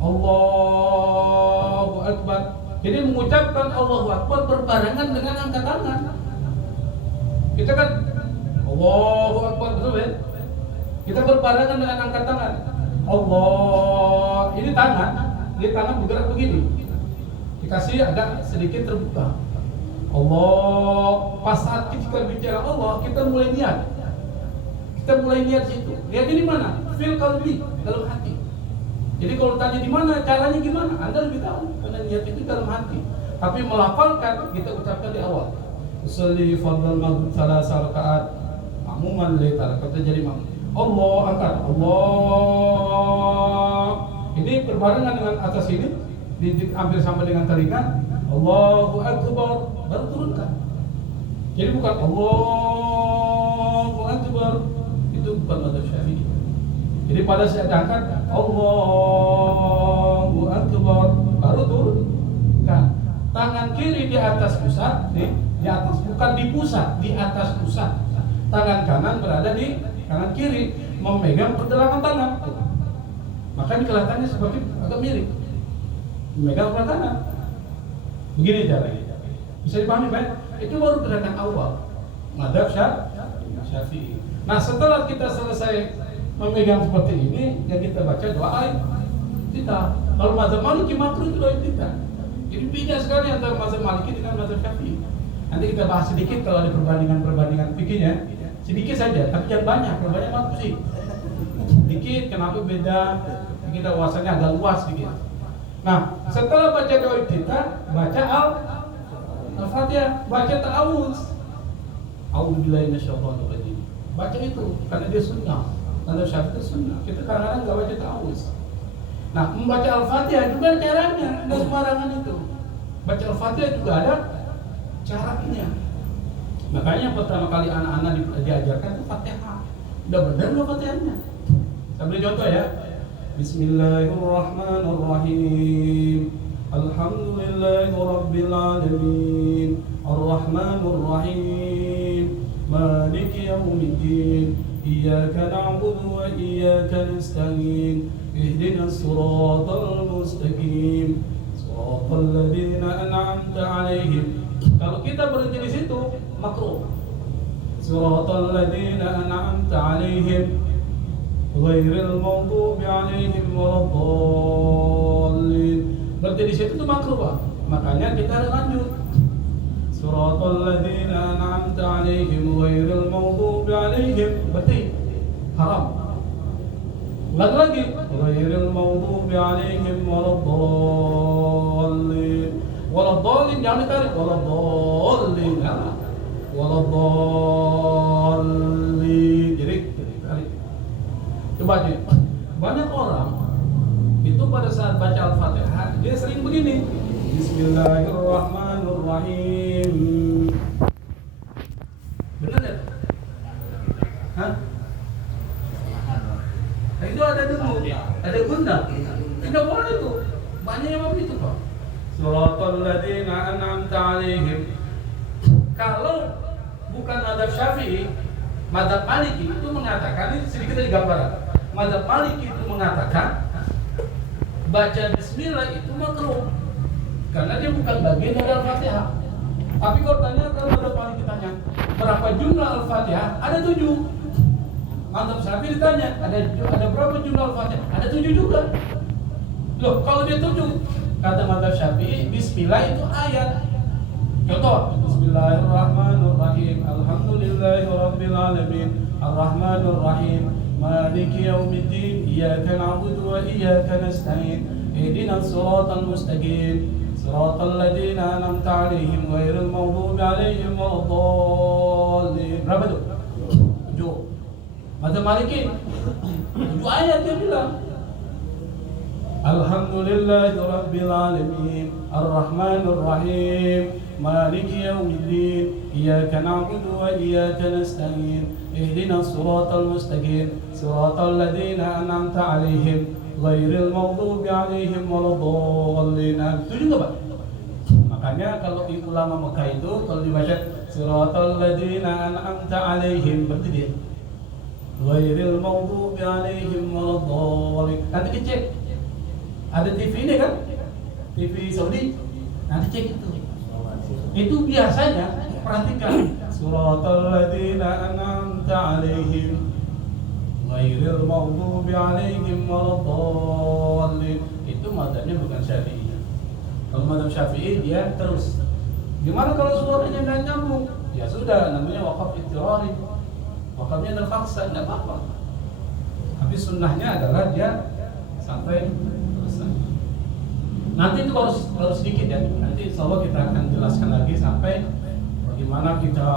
Allahu Akbar. Jadi mengucapkan Allahu Akbar berbarengan dengan angkat tangan. Kita kan Allahu Akbar, betul ya? Kita berbarengan dengan angkat tangan. Allah, ini tangan bergerak begini. Dikasih agak sedikit terbuka. Allah, pas saat kita bicara Allah, kita mulai niat. Kita mulai niat situ. Niatnya di mana? Fil qalbi, dalam hati. Jadi kalau tanya di mana, caranya gimana? Anda lebih tahu. Karena niat itu dalam hati. Tapi melafalkan kita ucapkan di awal. Usolli fardhu maghrib 3 rakaat. Makmuman li tarakata jadi makmum. Allah angkat. Allah. Ini berbarengan dengan atas ini, hampir sama dengan telinga. Allahu Akbar, baru turunkan. Jadi bukan Allahu Akbar, itu bukan mazhab Syafi'i. Jadi pada saat angkat Allahu Akbar, baru turunkan. Tangan kiri di atas pusat, nih, di atas, bukan di pusat, di atas pusat. Tangan kanan berada di kanan kiri, memegang pergelangan tangan. Makanya kelihatannya seperti agak mirip. Memegang pergelangan tangan. Begini caranya. Bisa dipahami baik? Itu baru gerakan awal mazhab Syafi'i. Nah, setelah kita selesai memegang seperti ini, yang kita baca doa kita. Kalau mazhab Maliki makruh itu doa kita. Jadi beda sekali antara mazhab Maliki dengan mazhab Syafi'i. Nanti kita bahas sedikit kalau ada perbandingan fikihnya. Sedikit saja, tapi jangan banyak. Kalau banyak mah pusing. Sedikit, kenapa beda? Kita wawasannya agak luas sedikit. Nah, setelah baca doa kita, baca Al-Fatihah, baca ta'awuz. A'udzubillahi minasyaitonir rajim. Baca itu karena dia sunnah. Karena Syafi'i itu sunnah. Kita kadang-kadang enggak baca ta'awuz. Nah, membaca Al-Fatihah juga ada caranya, enggak sembarangan itu. Baca Al-Fatihah juga ada caranya. Makanya pertama kali anak-anak diajarkan itu Fatihah. Udah benar enggak Fatihahnya? Saya beri contoh ya. Bismillahirrahmanirrahim. Alhamdulillahi rabbil alamin. Ar-Rahmanir Rahim. Maliki yaumiddin. Iyyaka na'budu wa iyyaka nasta'in. Ihdinas siratal mustaqim. Siratal ladzina an'amta 'alaihim. Kalau kita berhenti di situ, makruh. Siratal ladzina an'amta 'alaihim ghairil maghdubi 'alaihim waladdallin. Berarti di situ tuh makruh, Pak. Makanya kita harus lanjut. Siratal ladzina an'amta 'alaihim ghairil maghdubi 'alaihim. Berarti haram. Lagi ghairil maghdubi 'alaihim waladdallin. Waladdallin jangan ditarik waladdallin. Waladdallin. Jadi tarik. Coba aja. Banyak orang itu pada saat baca Al-Fatihah dia sering begini. Bismillahirrahmanirrahim. Benar ya? Hah? Nah, itu ada dulu, ada gunda. Tidak boleh itu. Banyak yang begitu, Pak. Siratal ladzina an'amta 'alaihim. Kalau bukan mazhab Syafi'i, mazhab Maliki itu mengatakan, ini sedikit dari gambaran. Mazhab Maliki itu mengatakan baca bismillah itu makruh karena dia bukan bagian dari Al-Fatihah. Tapi kalau tanya, kalau mazhab Maliki tanya berapa jumlah Al-Fatihah, ada 7. Mazhab Syafi'i ditanya ada berapa jumlah Al-Fatihah, ada 7 juga. Loh, kalau dia 7, kata mazhab Syafi'i bismillah itu ayat. Contoh, Bismillahirrahmanirrahim. Alhamdulillahirabbil alamin. Arrahmanir rahim. Maliki yaumiddin. Iyyaka na'budu wa iyyaka nasta'in. Ihdinas siratal mustaqim. Siratal ladzina an'amta 'alaihim ghairil maghdubi 'alaihim waladdallin. Berapa itu? 7. Mazhab Maliki 7 ayat dia bilang. Alhamdulillahirabbil alamin. Arrahmanir rahim. Maliki yaumiddin. Iyyaka na'budu wa iyyaka nasta'in. Ihdinas siratal mustaqim. Siratal ladzina an'amta 'alaihim ghairil maghdubi 'alaihim waladdallin. Itu juga, Pak. Makanya kalau ulama Mekah itu kalau dibaca siratal ladzina an'amta 'alaihim berarti dia ghairil maghdubi 'alaihim waladdallin. Nanti dicek. Ada TV ini kan? TV Saudi. Nanti cek itu. Itu biasanya perhatikan siratal ladzina an'amta 'alaihim ghairil maghdubi 'alaihim waladdallin. Itu mazhabnya bukan Syafi'i. Kalau mazhab Syafi'i dia terus. Gimana kalau suaranya enggak nyambung? Ya sudah, namanya waqaf ittirari. Waqafnya terpaksa, enggak apa-apa. Tapi sunnahnya adalah dia sampai selesai. Nanti itu baru sedikit ya. Nanti insyaallah kita akan jelaskan lagi sampai bagaimana kita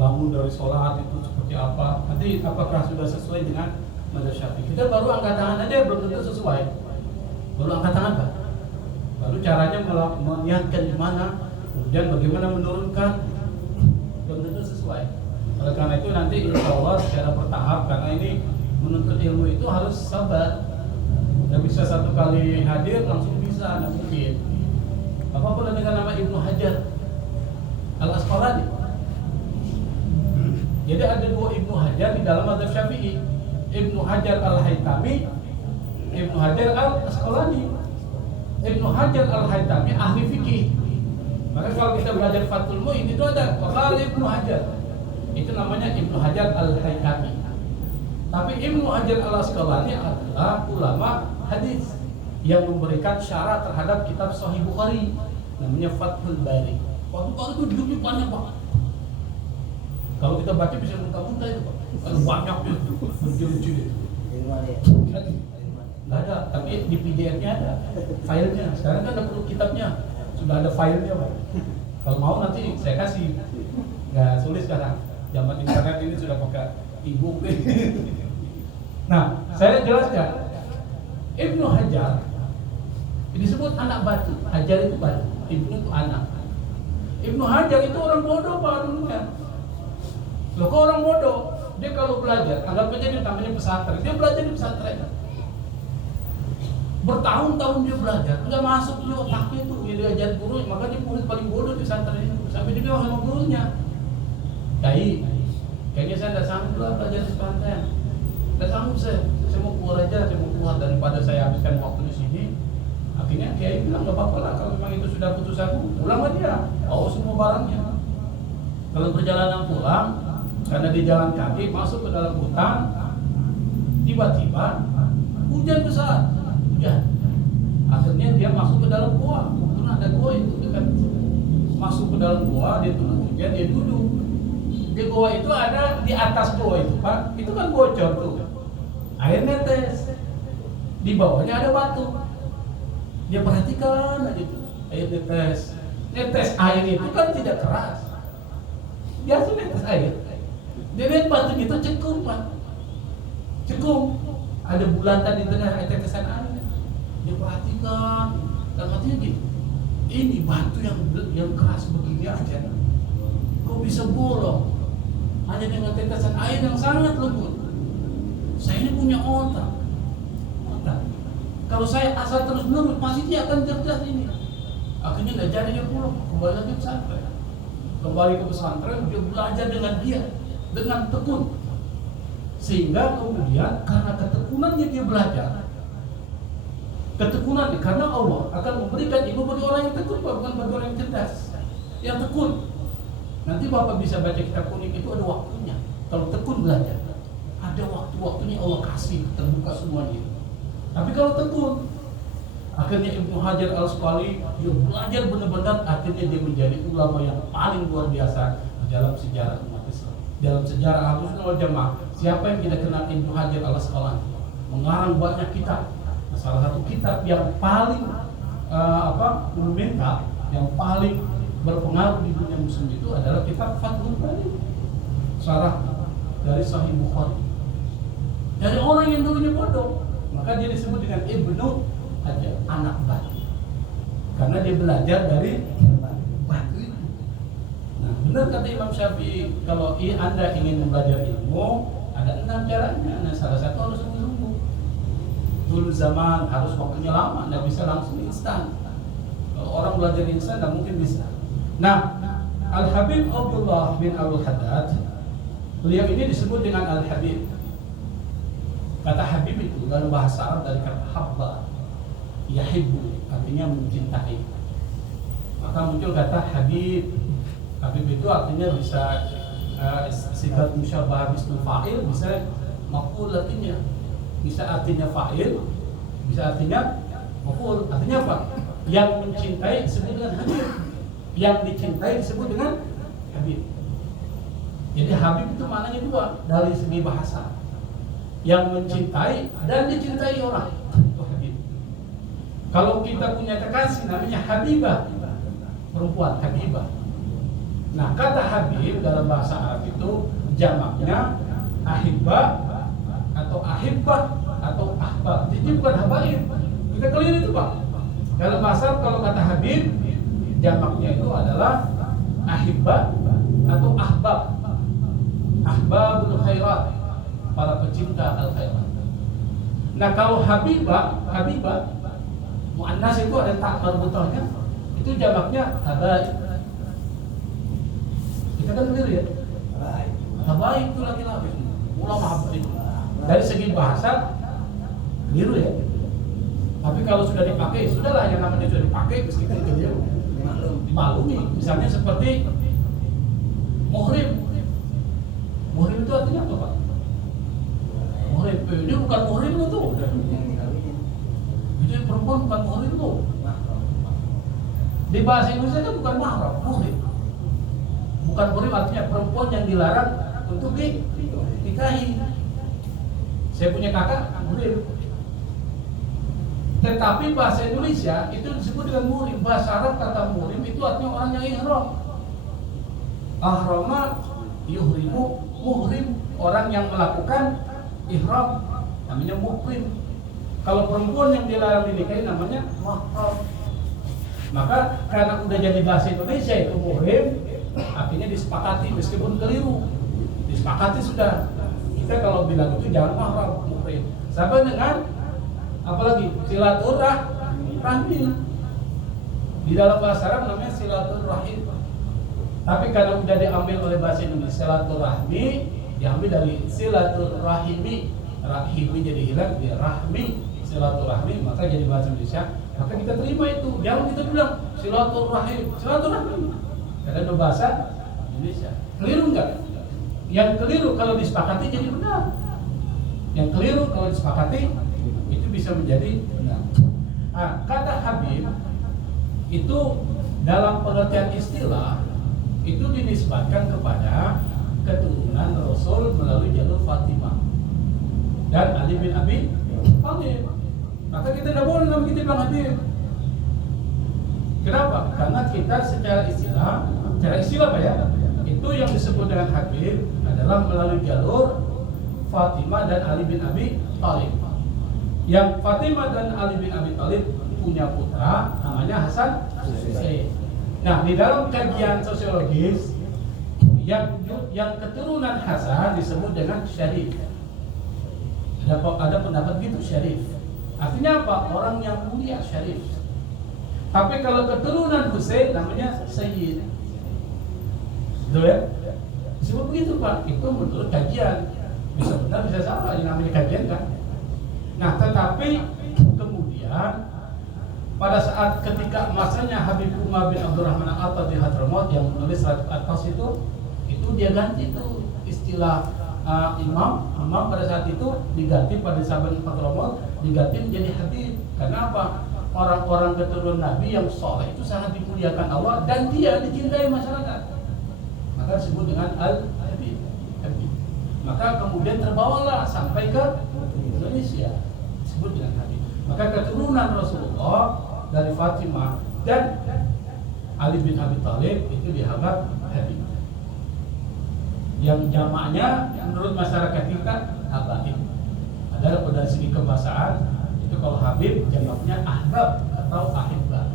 bangun dari sholat itu seperti apa. Nanti apakah sudah sesuai dengan mazhab Syafi'i. Kita baru angkat tangan aja belum tentu sesuai. Baru angkat tangan, Pak. Baru caranya meniatkan di mana, kemudian bagaimana menurunkan, belum tentu sesuai. Oleh karena itu nanti insyaallah secara bertahap, karena ini menuntut ilmu itu harus sabar. Tidak bisa satu kali hadir langsung bisa, tidak mungkin. Bapak pernah dengar nama Ibnu Hajar Al-Asqalani? Jadi ada 2 Ibnu Hajar di dalam mazhab Syafi'i. Ibnu Hajar Al-Haytami, Ibnu Hajar Al-Asqalani. Ibnu Hajar Al-Haytami ahli fikih. Maka kalau kita belajar Fathul Mu'in itu ada qala Ibnu Hajar. Itu namanya Ibnu Hajar Al-Haytami. Tapi Ibnu Hajar Al-Asqalani adalah ulama hadis yang memberikan syarat terhadap kitab Sahih Bukhari, namanya Fathul Bari. Fathul Bari itu judulnya banyak banget. Kalau kita baca bisa muntah-muntah itu, Pak. Banyak itu, berjilid-jilid. Nggak ada, tapi di PDF-nya ada filenya. Sekarang kan nggak perlu kitabnya, sudah ada filenya, Pak. Kalau mau nanti saya kasih. Nggak sulit sekarang. Zaman internet ini sudah pakai e-book. Nah, saya jelaskan. Ibnu Hajar disebut anak batu. Hajar itu batu, Ibnu itu anak. Ibnu Hajar itu orang bodoh, Pak, dulunya. Loh, kok orang bodoh? Dia kalau belajar, anggap aja dia namanya pesantren. Dia belajar di pesantren. Bertahun-tahun dia belajar, nggak masuk di otaknya itu. Dia diajar guru, maka dia murid paling bodoh di pesantren itu. Sampai dia bilang sama gurunya, kayaknya saya nggak sanggup lah belajar di pesantren. Nggak sanggup saya mau keluar aja, saya mau keluar daripada saya habiskan waktu di sini. Akhirnya Kiai bilang nggak apa-apa lah, kalau memang itu sudah putusanmu, pulang aja, bawa semua barangnya. Kalau perjalanan pulang, karena di jalan kaki masuk ke dalam hutan, tiba-tiba hujan besar, akhirnya dia masuk ke dalam gua. Kebetulan ada gua itu dekat, masuk ke dalam gua, dia tunggu hujan, dia duduk. Di gua itu ada, di atas gua itu Pak, itu kan bocor tuh, air netes, di bawahnya ada batu. Dia perhatikan aja itu, air netes air itu kan tidak keras, biasa netes air. Dia lihat batu itu cekung Pak, cekung, ada bulatan di tengah tetesan air. Dia perhatikan, dan hatinya gini, ini batu yang keras begini aja, kok bisa bolong hanya dengan tetesan air yang sangat lembut. Saya ini punya otak. Kalau saya asal terus nurut, pasti dia akan cerdas ini. Akhirnya nggak jadi, dia pulang, kembali lagi ke pesantren. Kembali ke pesantren, dia belajar dengan dia, dengan tekun. Sehingga kemudian karena ketekunannya dia belajar. Ketekunan, karena Allah akan memberikan ilmu bagi orang yang tekun, bukan bagi orang yang cerdas, yang tekun. Nanti Bapak bisa baca kitab kuning itu ada waktunya. Kalau tekun belajar, ada waktu-waktunya Allah kasih, terbuka semuanya. Tapi kalau tekun, akhirnya Ibnu Hajar Al-Asqalani dia belajar benar-benar, akhirnya dia menjadi ulama yang paling luar biasa dalam sejarah umat Islam. Dalam sejarah Ahlussunnah wal Jamaah, siapa yang tidak kenal Ibnu Hajar Al-Asqalani? Mengarang banyak kitab. Salah satu kitab yang paling monumental, yang paling berpengaruh di dunia muslim itu adalah kitab Fathul Bari, syarah dari Sahih Bukhari. Dari orang yang dulunya bodoh, maka dia disebut dengan Ibnu Hajar, anak batu, karena dia belajar dari batu itu. Nah, benar kata Imam Syafi'i, kalau Anda ingin belajar ilmu, ada 6 caranya. Nah, salah satu harus sungguh-sungguh. Dulu zaman harus waktunya lama, nggak bisa langsung instan. Kalau orang belajar instan, nggak mungkin bisa. Nah, Al-Habib Abdullah bin Abdul Haddad, beliau ini disebut dengan Al-Habib. Kata Habib itu dalam bahasa Arab dari kata habba, yahibbu, artinya mencintai. Maka muncul kata Habib. Habib itu artinya bisa sifat musyabbah bismil fa'il, bisa maf'ul artinya. Bisa artinya fa'il, bisa artinya maf'ul. Artinya apa? Yang mencintai disebut dengan Habib, yang dicintai disebut dengan Habib. Jadi Habib itu maknanya dua dari segi bahasa, yang mencintai dan dicintai orang, itu Habib. Kalau kita punya kekasih namanya Habibah, perempuan Habibah. Nah, kata Habib dalam bahasa Arab itu jamaknya Ahibbah atau Ahibbah atau Ahbab. Jadi bukan habaib. Kita keliru itu Pak. Dalam bahasa Arab kalau kata Habib, jamaknya itu adalah Ahibbah atau Ahbab. Ahbabul khairat, para pecinta al-khairat. Nah, kalau Habibah, muannas itu ada tak marbutahnya, itu jamaknya habaib. Kita kan keliru ya. Habaib itu laki-laki, ulama habaib. Dari segi bahasa keliru ya. Tapi kalau sudah dipakai, sudahlah, yang namanya sudah dipakai meskipun keliru dimaklumi. Misalnya seperti muhrim. Muhrim itu artinya apa Pak? Muhrim, ini bukan muhrim itu. Itu perempuan bukan muhrim itu. Di bahasa Indonesia kan bukan mahram, muhrim. Bukan muhrim artinya perempuan yang dilarang untuk dinikahi. Saya punya kakak muhrim. Tetapi bahasa Indonesia itu disebut dengan muhrim. Bahasa Arab kata muhrim itu artinya orang yang ihram. Ahrama yuhrimu, muhrim orang yang melakukan ihram, namanya muhrim. Kalau perempuan yang dilarang dinikahi namanya mahram. Maka karena udah jadi bahasa Indonesia itu muhrim, artinya disepakati meskipun keliru. Disepakati sudah. Kita kalau bilang itu jangan mahram, muhrim. Sama dengan apalagi silaturahmi. Di dalam bahasa Arab namanya silaturahim. Tapi karena udah diambil oleh bahasa Indonesia silaturahmi, diambil dari silaturahimi. Rahimi jadi hilang, dia rahmi, silaturahmi, maka jadi bahasa Indonesia. Maka kita terima itu. Jangan kita bilang silaturahim, silaturahmi. Karena itu bahasa Indonesia. Keliru enggak? Yang keliru kalau disepakati jadi benar. Yang keliru kalau disepakati itu bisa menjadi benar. Nah, kata Habib itu dalam pengertian istilah itu dinisbatkan kepada keturunan Rasul melalui jalur Fatimah dan Ali bin Abi Thalib. Maka kita tidak boleh nama kita bilang Habib. Kenapa? Karena kita secara istilah Pak ya, itu yang disebut dengan Habib adalah melalui jalur Fatimah dan Ali bin Abi Thalib. Yang Fatimah dan Ali bin Abi Thalib punya putra namanya Hasan Hussein. Nah, di dalam kajian sosiologis yang keturunan Hasan disebut dengan Syarif. Ada pendapat gitu, Syarif. Artinya apa? Orang yang mulia, Syarif. Tapi kalau keturunan Hussein namanya Sayyid. Betul ya? Disebut begitu Pak. Itu menurut kajian. Bisa benar, bisa salah. Ini namanya kajian kan? Nah, tetapi kemudian pada saat ketika masanya Habib Umar bin Abdurrahman Al-Attad di Hadramaut yang menulis surat At-Tas itu dia ganti tuh istilah imam pada saat itu diganti pada sahabat Hadramaut diganti menjadi Habib. Karena apa? Orang-orang keturunan Nabi yang soleh itu sangat dimuliakan Allah dan dia dicintai masyarakat. Maka disebut dengan Al-Habib. Maka kemudian terbawalah sampai ke Indonesia disebut dengan Habib. Maka keturunan Rasulullah dari Fatimah dan Ali bin Abi Thalib itu dianggap Habib. Yang jamaknya menurut masyarakat kita Habaib. Ada pada segi kebahasaan itu kalau Habib jamaknya Ahbab atau Ahibba.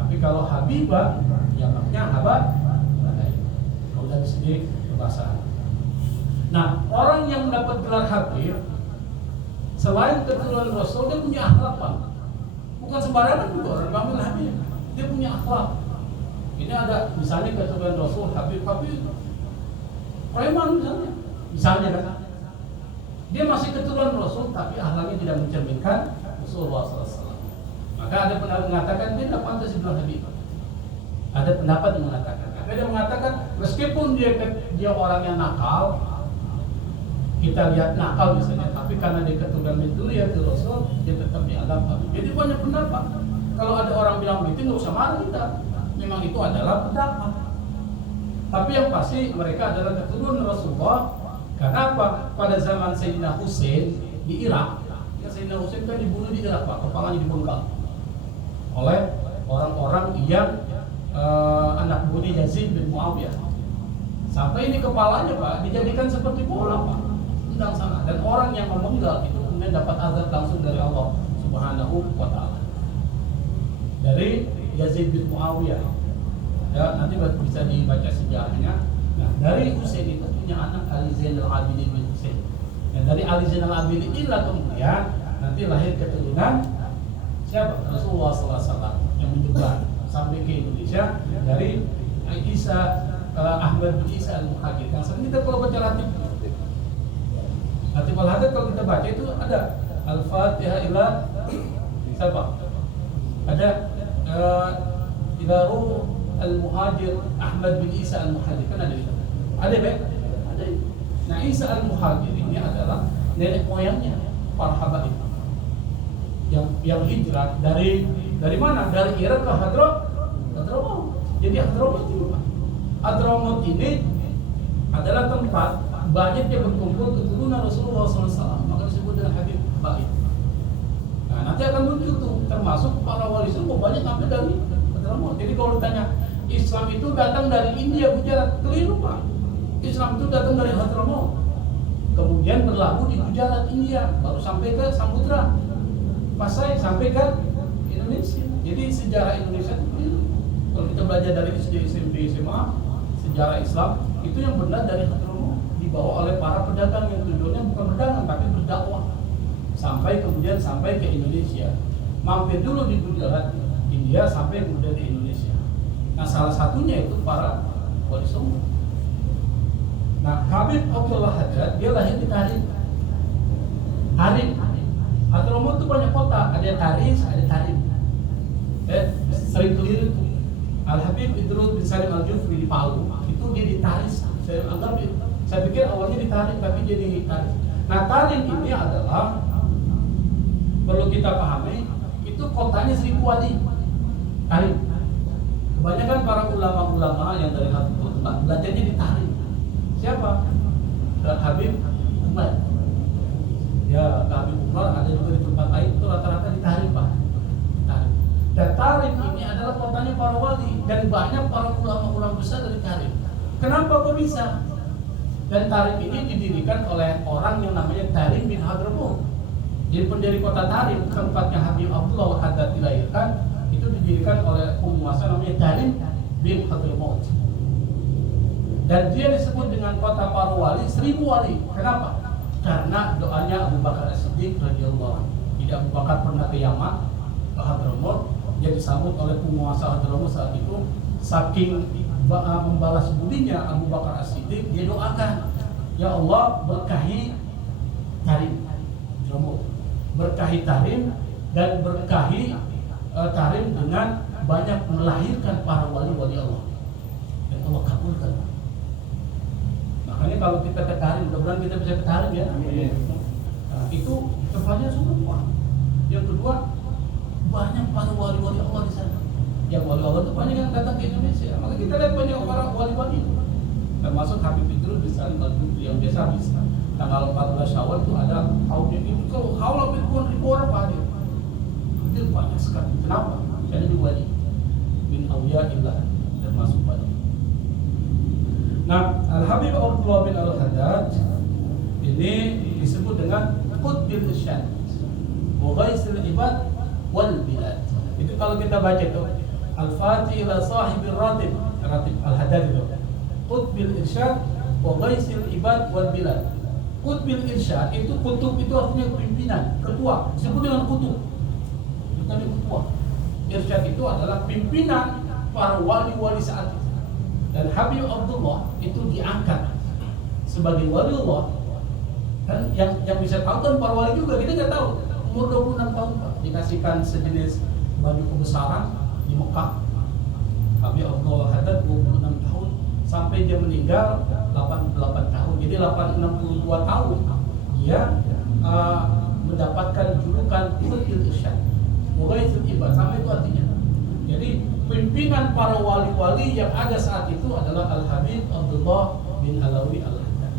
Tapi kalau Habibah jamaknya Habab. Kalau dari segi kebahasaan. Nah, orang yang mendapat gelar Habib selain keturunan Rasul dia punya akhlak Pak. Bukan sembarangan juga orang panggil Habib. Dia punya akhlak. Ini ada misalnya keturunan Rasul Habib preman misalnya kan. Dia masih keturunan Rasul tapi akhlaknya tidak mencerminkan Rasulullah SAW. Maka ada pendapat mengatakan dia tidak pantas dibilang Habib. Ada pendapat yang mengatakan. Tapi ada mengatakan meskipun dia orang yang nakal, kita lihat nakal misalnya, tapi karena dia keturunan Rasul, Rasul dia tetap dianggap Habib. Jadi banyak pendapat. Kalau ada orang bilang begitu nggak usah marah kita. Memang itu adalah pendapat. Tapi yang pasti mereka adalah keturunan Rasulullah. Karena apa? Pada zaman Sayyidina Hussein di Irak, ya Sayyidina Hussein kan dibunuh di Irak Pak, kepalanya dibengkal oleh orang-orang yang anak budi Yazid bin Muawiyah. Sampai ini kepalanya Pak dijadikan seperti bola Pak, tendang sana. Dan orang yang memenggal itu kemudian dapat azab langsung dari Allah Subhanahu wa Ta'ala. Dari Yazid bin Muawiyah. Ya, nanti bisa dibaca sejarahnya. Nah, dari Hussein itu punya anak Ali Zainal Abidin bin Hussein. Dan dari Ali Zainal Abidin inilah kemudian nanti lahir keturunan siapa? Rasulullah SAW yang menyebar sampai ke Indonesia dari Ahmad bin Isa Al-Muhajir. Yang sering kita kalau baca Latif Al-Hadad kalau kita baca itu ada Al-Fatihah ila siapa? Ada ila Ruh Al-Muhajir Ahmad bin Isa Al-Muhajir kan ada itu. Ada baik? Ada. Nah, Isa Al-Muhajir ini adalah nenek moyangnya para habaib. Yang hijrah dari mana? Dari Irak ke Hadramaut. Jadi Hadramaut ini adalah tempat banyaknya berkumpul keturunan Rasulullah SAW. Maka disebut dengan Habib Baik. Nah, nanti akan muncul tuh termasuk para wali songo banyak sampai dari Hadramaut. Jadi kalau ditanya Islam itu datang dari India, Gujarat, keliru Pak. Islam itu datang dari Hadramaut. Kemudian berlabuh di Gujarat, India, baru sampai ke Samudra Pasai, sampai ke Indonesia. Jadi sejarah Indonesia itu keliru. Kalau kita belajar dari SD, SMP, SMA, sejarah Islam itu yang benar dari Hadramaut, dibawa oleh para pedagang yang tujuannya bukan berdagang tapi berdakwah. Sampai kemudian sampai ke Indonesia. Mampir dulu di Gujarat, India, sampai kemudian di Indonesia. Nah, salah satunya itu para wali songo. Nah, Habib Abdullah Haddad dia lahir di Tarim. Hadramaut itu banyak kota, ada Taris, ada Tarim. Sering keliru itu. Al-Habib Idrus bin Salim Al-Jufri di Palu, itu dia di Taris. Saya anggap Saya pikir awalnya ditarik tapi jadi tarik. Nah, tarik ini adalah perlu kita pahami, itu kotanya 1000 wali. Tarik. Kebanyakan para ulama-ulama yang dari Habib belajarnya di Tarim. Siapa? Habib Umar. Ya, Habib Umar ada juga di tempat lain, itu rata-rata di Tarim, Pak. Tarim. Dan Tarim ini adalah kotanya para wali dan banyak para ulama-ulama besar dari Tarim. Kenapa kok bisa? Dan Tarim ini didirikan oleh orang yang namanya Tarim bin Hadramaut. Jadi pendiri kota Tarim, tempatnya Habib Abdullah Haddad dilahirkan, itu didirikan oleh penguasa namanya Tarim bin Hadramaut. Dan dia disebut dengan kota para wali, 1000 wali. Kenapa? Karena doanya Abu Bakar As-Siddiq radhiyallahu anhu. Jadi Abu Bakar pernah ke Yaman, ke Hadramaut, dia disambut oleh penguasa Hadramaut saat itu. Saking membalas budinya Abu Bakar As-Siddiq, dia doakan, ya Allah berkahi Tarim, berkahi Tarim dan berkahi Tarim dengan banyak melahirkan para wali-wali Allah, dan Allah kabulkan. Makanya kalau kita ke Tarim, mudah-mudahan kita bisa ke Tarim ya. Nah, itu tempatnya semua. Yang kedua, banyak para wali-wali Allah di sana. Yang wali Allah itu banyak yang datang ke Indonesia. Maka kita lihat banyak para wali-wali itu. Termasuk Habib Idrus Bisari Al-Qudri yang biasa bisa. Tanggal 14 Syawal itu ada haul itu. Kalau haul ribu orang Pak hadir. Itu banyak sekali. Kenapa? Karena di wali bin Awliyaillah termasuk wali. Nah, Al-Habib Abdullah bin Al-Haddad ini disebut dengan Qutbil Irsyad wa Ghaisil Ibad wal Bilad. Itu kalau kita baca itu Al-Fatih ila sahibir ratib Al-Haddad itu Qutbil Irsyad wa Ghaisil Ibad wal Bilad. Qutbil Irsyad itu kutub, itu artinya pimpinan, ketua, disebut dengan kutub. Bukan ketua. Irsyad itu adalah pimpinan para wali-wali saat itu. Dan Habib Abdullah itu diangkat sebagai wali Allah. Dan yang bisa tahu kan para wali juga, kita nggak tahu. Umur 26 tahun Pak, dikasihkan sejenis baju kebesaran di Mekah. Habib Abdullah Haddad 26 tahun sampai dia meninggal 88 tahun. Jadi 62 tahun dia mendapatkan julukan Qutbil Irsyad. Mulai setiba sampai itu artinya. Jadi pimpinan para wali-wali yang ada saat itu adalah Al-Habib Abdullah bin Alawi Al-Haddad.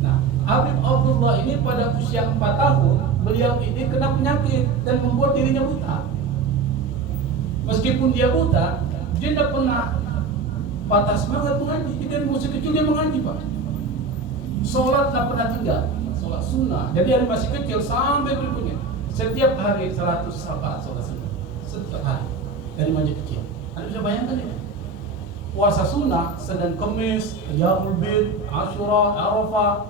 Nah, Habib Abdullah ini pada usia 4 tahun, beliau ini kena penyakit dan membuat dirinya buta. Meskipun dia buta, dia tidak pernah patah semangat mengaji. Dia dari masih kecil dia mengaji Pak. Sholat tidak pernah tinggal, sholat sunnah. Jadi dari masih kecil sampai berikutnya, setiap hari 100 rakaat sholat sunnah, setiap hari. Dari manja kecil. Anda bisa bayangkan ini. Puasa sunnah, Senin Kemis, Yaumul Bid, Asyura, Arafah,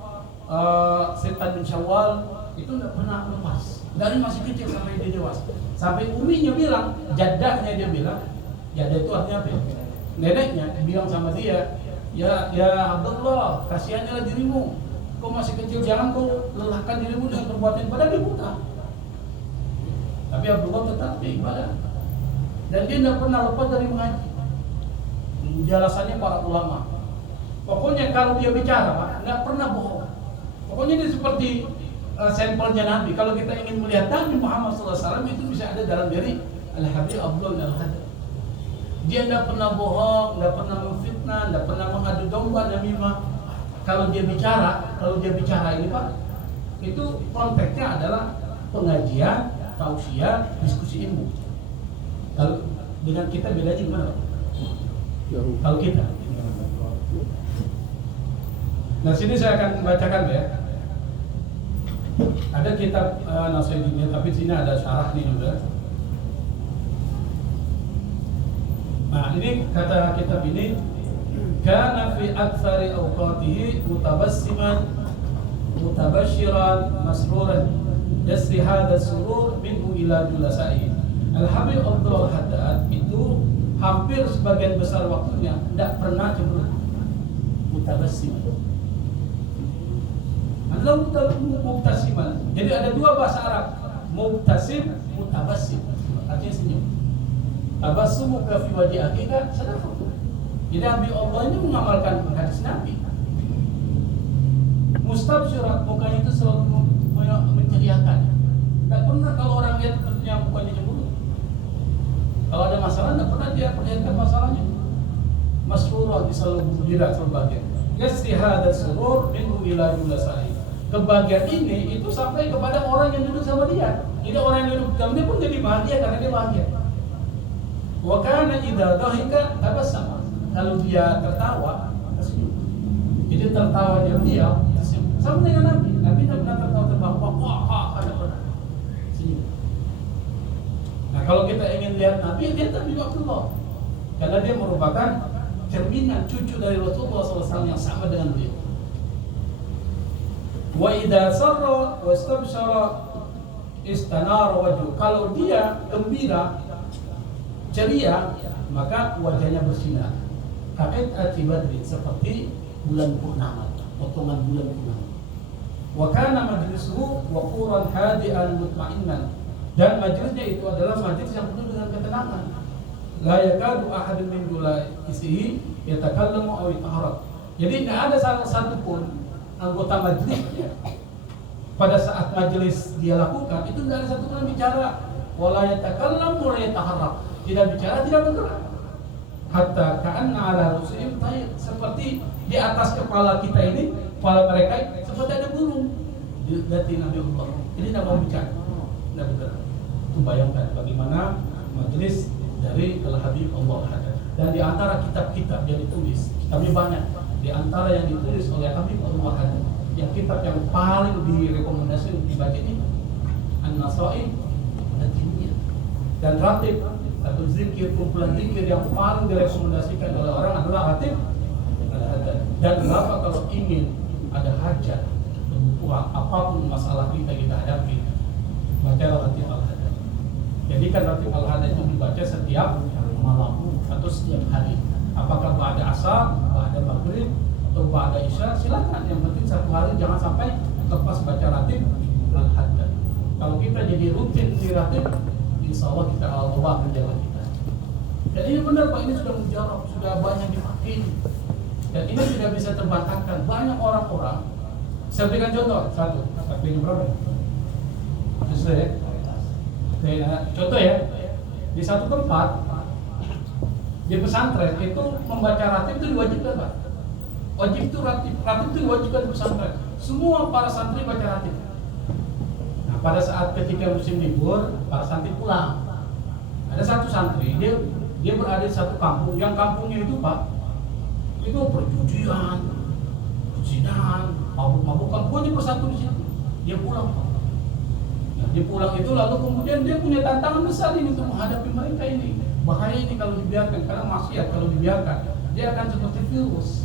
Setan bin Syawal, itu tidak pernah lepas. Dari masih kecil sampai dia dewasa. Sampai uminya bilang, jaddahnya dia bilang, jaddah itu artinya apa? Neneknya bilang sama dia, ya Abdullah, kasihannya dirimu. Kau masih kecil, jangan kau lelahkan dirimu dengan perbuatan ibadah, dia buta. Tapi Abdullah tetap beribadah. Dan dia tidak pernah lepas dari mengaji. Jelasannya para ulama. Pokoknya kalau dia bicara, Pak, tidak pernah bohong. Pokoknya dia seperti sampelnya Nabi. Kalau kita ingin melihat Nabi Muhammad SAW, itu bisa ada dalam diri Al-Habib Abdullah bin Al-Haddad. Dia tidak pernah bohong, tidak pernah memfitnah, tidak pernah mengadu domba, namimah. Kalau dia bicara ini Pak, itu konteksnya adalah pengajian, tausiah, diskusi ilmu. Kalau dengan kita bedanya gimana? Kalau kita. Nah, sini saya akan membacakan ya. Ada kitab Nasiruddin, tapi sini ada syarahnya juga. Nah, ini kata kitab ini, kana fi aktsari awqatihi mutabassiman mutabashiran masruran yasri hadha surur minhu ila julasai. Al-Habib Abdullah Haddad itu hampir sebagian besar waktunya tidak pernah cemberut, mutabassim. Adalah mubtasiman. Jadi ada dua bahasa Arab, mubtasim, mutabassim. Artinya senyum. Tabassumu ka fi wajhi akhika sadaqah. Jadi Habib Allah ini mengamalkan hadis Nabi. mustabsyirat, mukanya itu selalu menceriakan. Tidak pernah kalau orang lihat ternyata mukanya cemburu. Kalau ada masalah, tidak pernah dia perlihatkan masalahnya. Masrurah, selalu gembira, selalu bahagia. Yasri hadha surur minhu ila julasai. Kebahagiaan ini itu sampai kepada orang yang duduk sama dia. Jadi orang yang duduk sama dia pun jadi bahagia karena dia bahagia. Wa kana idza dhahika tabassama. Kalau dia tertawa, tersenyum. Jadi tertawa diam-diam, tersenyum. Sama dengan Nabi. Nabi tidak pernah tertawa terbahak, wah, ada pernah. Senyum. Nah, kalau kita ingin lihat Nabi, lihat Nabi Abdullah. Karena dia merupakan cerminan cucu dari Rasulullah SAW yang sama dengan beliau. Wa idza sarra wa istabshara istanara wajhu. Kalau dia gembira, ceria, maka wajahnya bersinar. Kait atibadri, seperti bulan purnama, potongan bulan purnama. Wa kana majlisuhu waquran hadian mutmainnan. Dan majlisnya itu adalah majlis yang penuh dengan ketenangan. La yakadu ahadun min dulaisihi yatakallamu aw yataharrak. Jadi tidak ada salah satu pun anggota majlisnya pada saat majlis dia lakukan itu tidak ada satu pun yang bicara. Wala yatakallamu wa la yataharrak. Tidak bicara, tidak bergerak. Hatta ka'anna ala rusihim tayr, seperti di atas kepala kita ini, kepala mereka seperti ada burung. Jadi Nabi Allah ini tidak mau bicara, tidak bergerak. Itu bayangkan bagaimana majelis dari Al-Habib Allah ada. Dan di antara kitab-kitab yang ditulis, kitabnya banyak. Di antara yang ditulis oleh Habib Allah ada, yang kitab yang paling direkomendasi untuk dibaca ini An-Nasa'i Ad-Diniyah dan Ratib atau zikir, kumpulan zikir yang paling direkomendasikan oleh orang adalah Ratib Al-Hadad. Dan kenapa kalau ingin ada hajat, kebutuhan, apapun masalah kita hadapi, baca Ratib Al-Hadad. Jadi kan Ratib Al-Hadad itu dibaca setiap malam atau setiap hari. Apakah ba'da asar, ba'da maghrib, atau ba'da isya, silakan. Yang penting satu hari jangan sampai lepas baca Ratib Al-Hadad. Kalau kita jadi rutin di Ratib, insya Allah kita Allah menjaga kita. Dan ini benar Pak, ini sudah mujarab, sudah banyak dipakai. Dan ini tidak bisa terbantahkan. Banyak orang-orang. Saya berikan contoh satu. Tapi berapa? Sesuai ya. Contoh ya. Di satu tempat di pesantren itu membaca ratib itu diwajibkan Pak. Wajib itu ratib itu diwajibkan di pesantren. Semua para santri baca ratib. Pada saat ketika musim libur, para santri pulang. Ada satu santri, dia berada di satu kampung. Yang kampungnya itu Pak, itu perjudian, zinahan, mabuk-mabukan, pokoknya bersatu di situ. Dia pulang Pak. Nah, dia pulang itu lalu kemudian dia punya tantangan besar ini untuk menghadapi mereka ini. Bahaya ini kalau dibiarkan, karena maksiat kalau dibiarkan, dia akan seperti virus.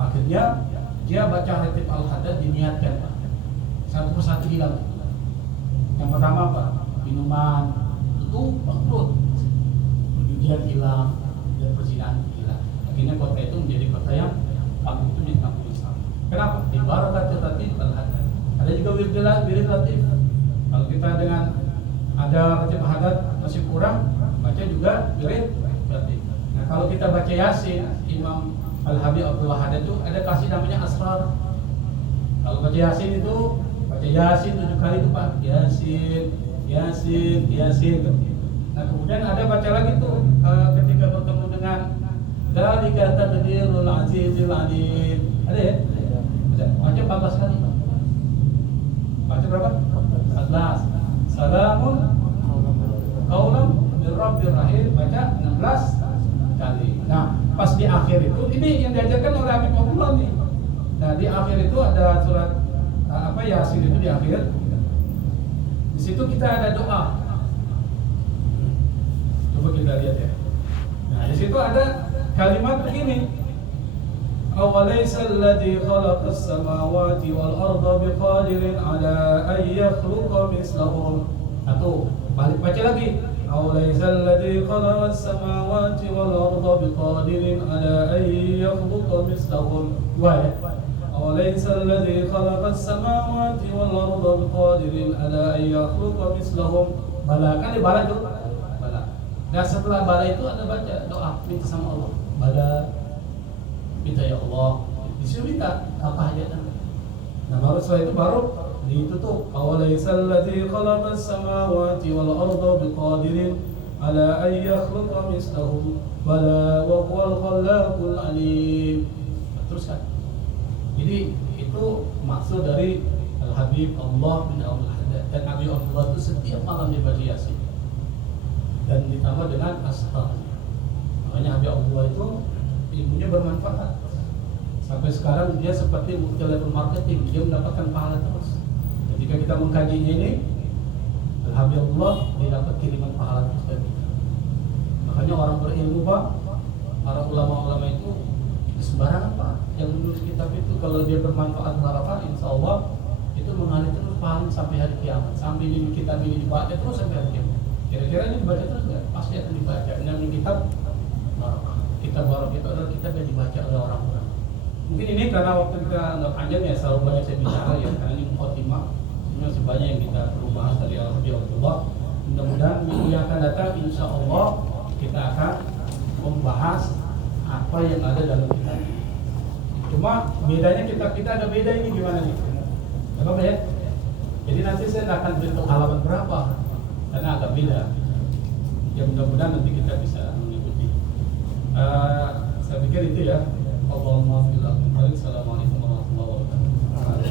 Akhirnya dia baca Ratib Al-Hadad, diniatkan Pak. Satu persatu hilang. Yang pertama apa? Minuman itu bangkrut, perjudian hilang, dan perzinahan hilang. Akhirnya kota itu menjadi kota yang kampung itu menjadi kampung Islam. Kenapa? Di barakatil Ratib Al-Hadad. Ada juga wirid Ratib. Kalau kita dengan ada Ratib Al-Hadad masih kurang, baca juga wirid Ratib. Nah kalau kita baca Yasin, Imam Al-Habib Abdullah Hadad itu ada kasih namanya Asrar. Kalau baca Yasin itu baca Yasin 7 kali itu Pak. Yasin. Nah kemudian ada baca lagi tuh ketika bertemu dengan Dzalika taqdirul azizil alim. Ada ya? Baca 14 kali Pak. Baca berapa? 14. Salamun qaulan mir rabbir rahim, baca 16 kali. Nah pas di akhir itu, ini yang diajarkan oleh Habib Abdullah nih. Nah di akhir itu ada surat Yasin itu di akhir. Di situ kita ada doa. Coba kita lihat ya. Nah di situ ada kalimat begini. Awalaysa alladhi khalaqas samawati wal arda biqadirin ala an yakhluqa mislahum. Atau balik baca lagi. Awalaysa alladhi khalaqas samawati wal arda biqadirin ala an yakhluqa mislahum. Dua ya. أوليس الذي خلق السماوات والأرض بقادر على أن يخلق مثلهم. Bala, kan di bala itu bala. Dan setelah bala itu ada baca doa minta sama Allah. Bala minta ya Allah. Disuruh minta apa hajat Anda. Nah baru setelah itu baru ditutup. Awalaisal ladzi khalaqas samawati wal arda biqadirin ala an yakhluqa mislahum bala wa huwal khallaqul alim. Teruskan. Jadi itu maksud dari Al-Habib Allah bin Abdul Haddad. Dan Nabi Allah itu setiap malam dia baca Yasin dan ditambah dengan ashar. Makanya Habib Allah itu ilmunya bermanfaat. Sampai sekarang dia seperti multi-level marketing, dia mendapatkan pahala terus. Ketika kita mengkajinya ini, Alhamdulillah dia dapat kiriman pahala terus dari kita. Makanya orang berilmu Pak, para ulama-ulama itu sembarangan Pak, yang menulis kitab itu kalau dia bermanfaat berapa, insya Allah itu mengalir terus pahala sampai hari kiamat. Sampai ini kitab ini dibaca terus sampai hari kiamat. Kira-kira ini dibaca terus nggak? Pasti akan dibaca. Ini kitab barakah. Kitab barakah itu adalah kitab yang dibaca oleh orang-orang. Mungkin ini karena waktu kita nggak panjang ya, selalu banyak saya bicara ya, karena ini mukhatimah. Masih banyak yang kita perlu bahas dari Al-Habibullah. Mudah-mudahan minggu yang akan datang, insya Allah kita akan membahas apa yang ada dalam kitab ini. Cuma bedanya kitab kita ada beda ini gimana nih? Apa ya? Jadi nanti saya tidak akan beritahu halaman berapa, karena agak beda. Ya mudah-mudahan nanti kita bisa mengikuti. Saya pikir itu ya. Allahumma Assalamualaikum warahmatullahi wabarakatuh.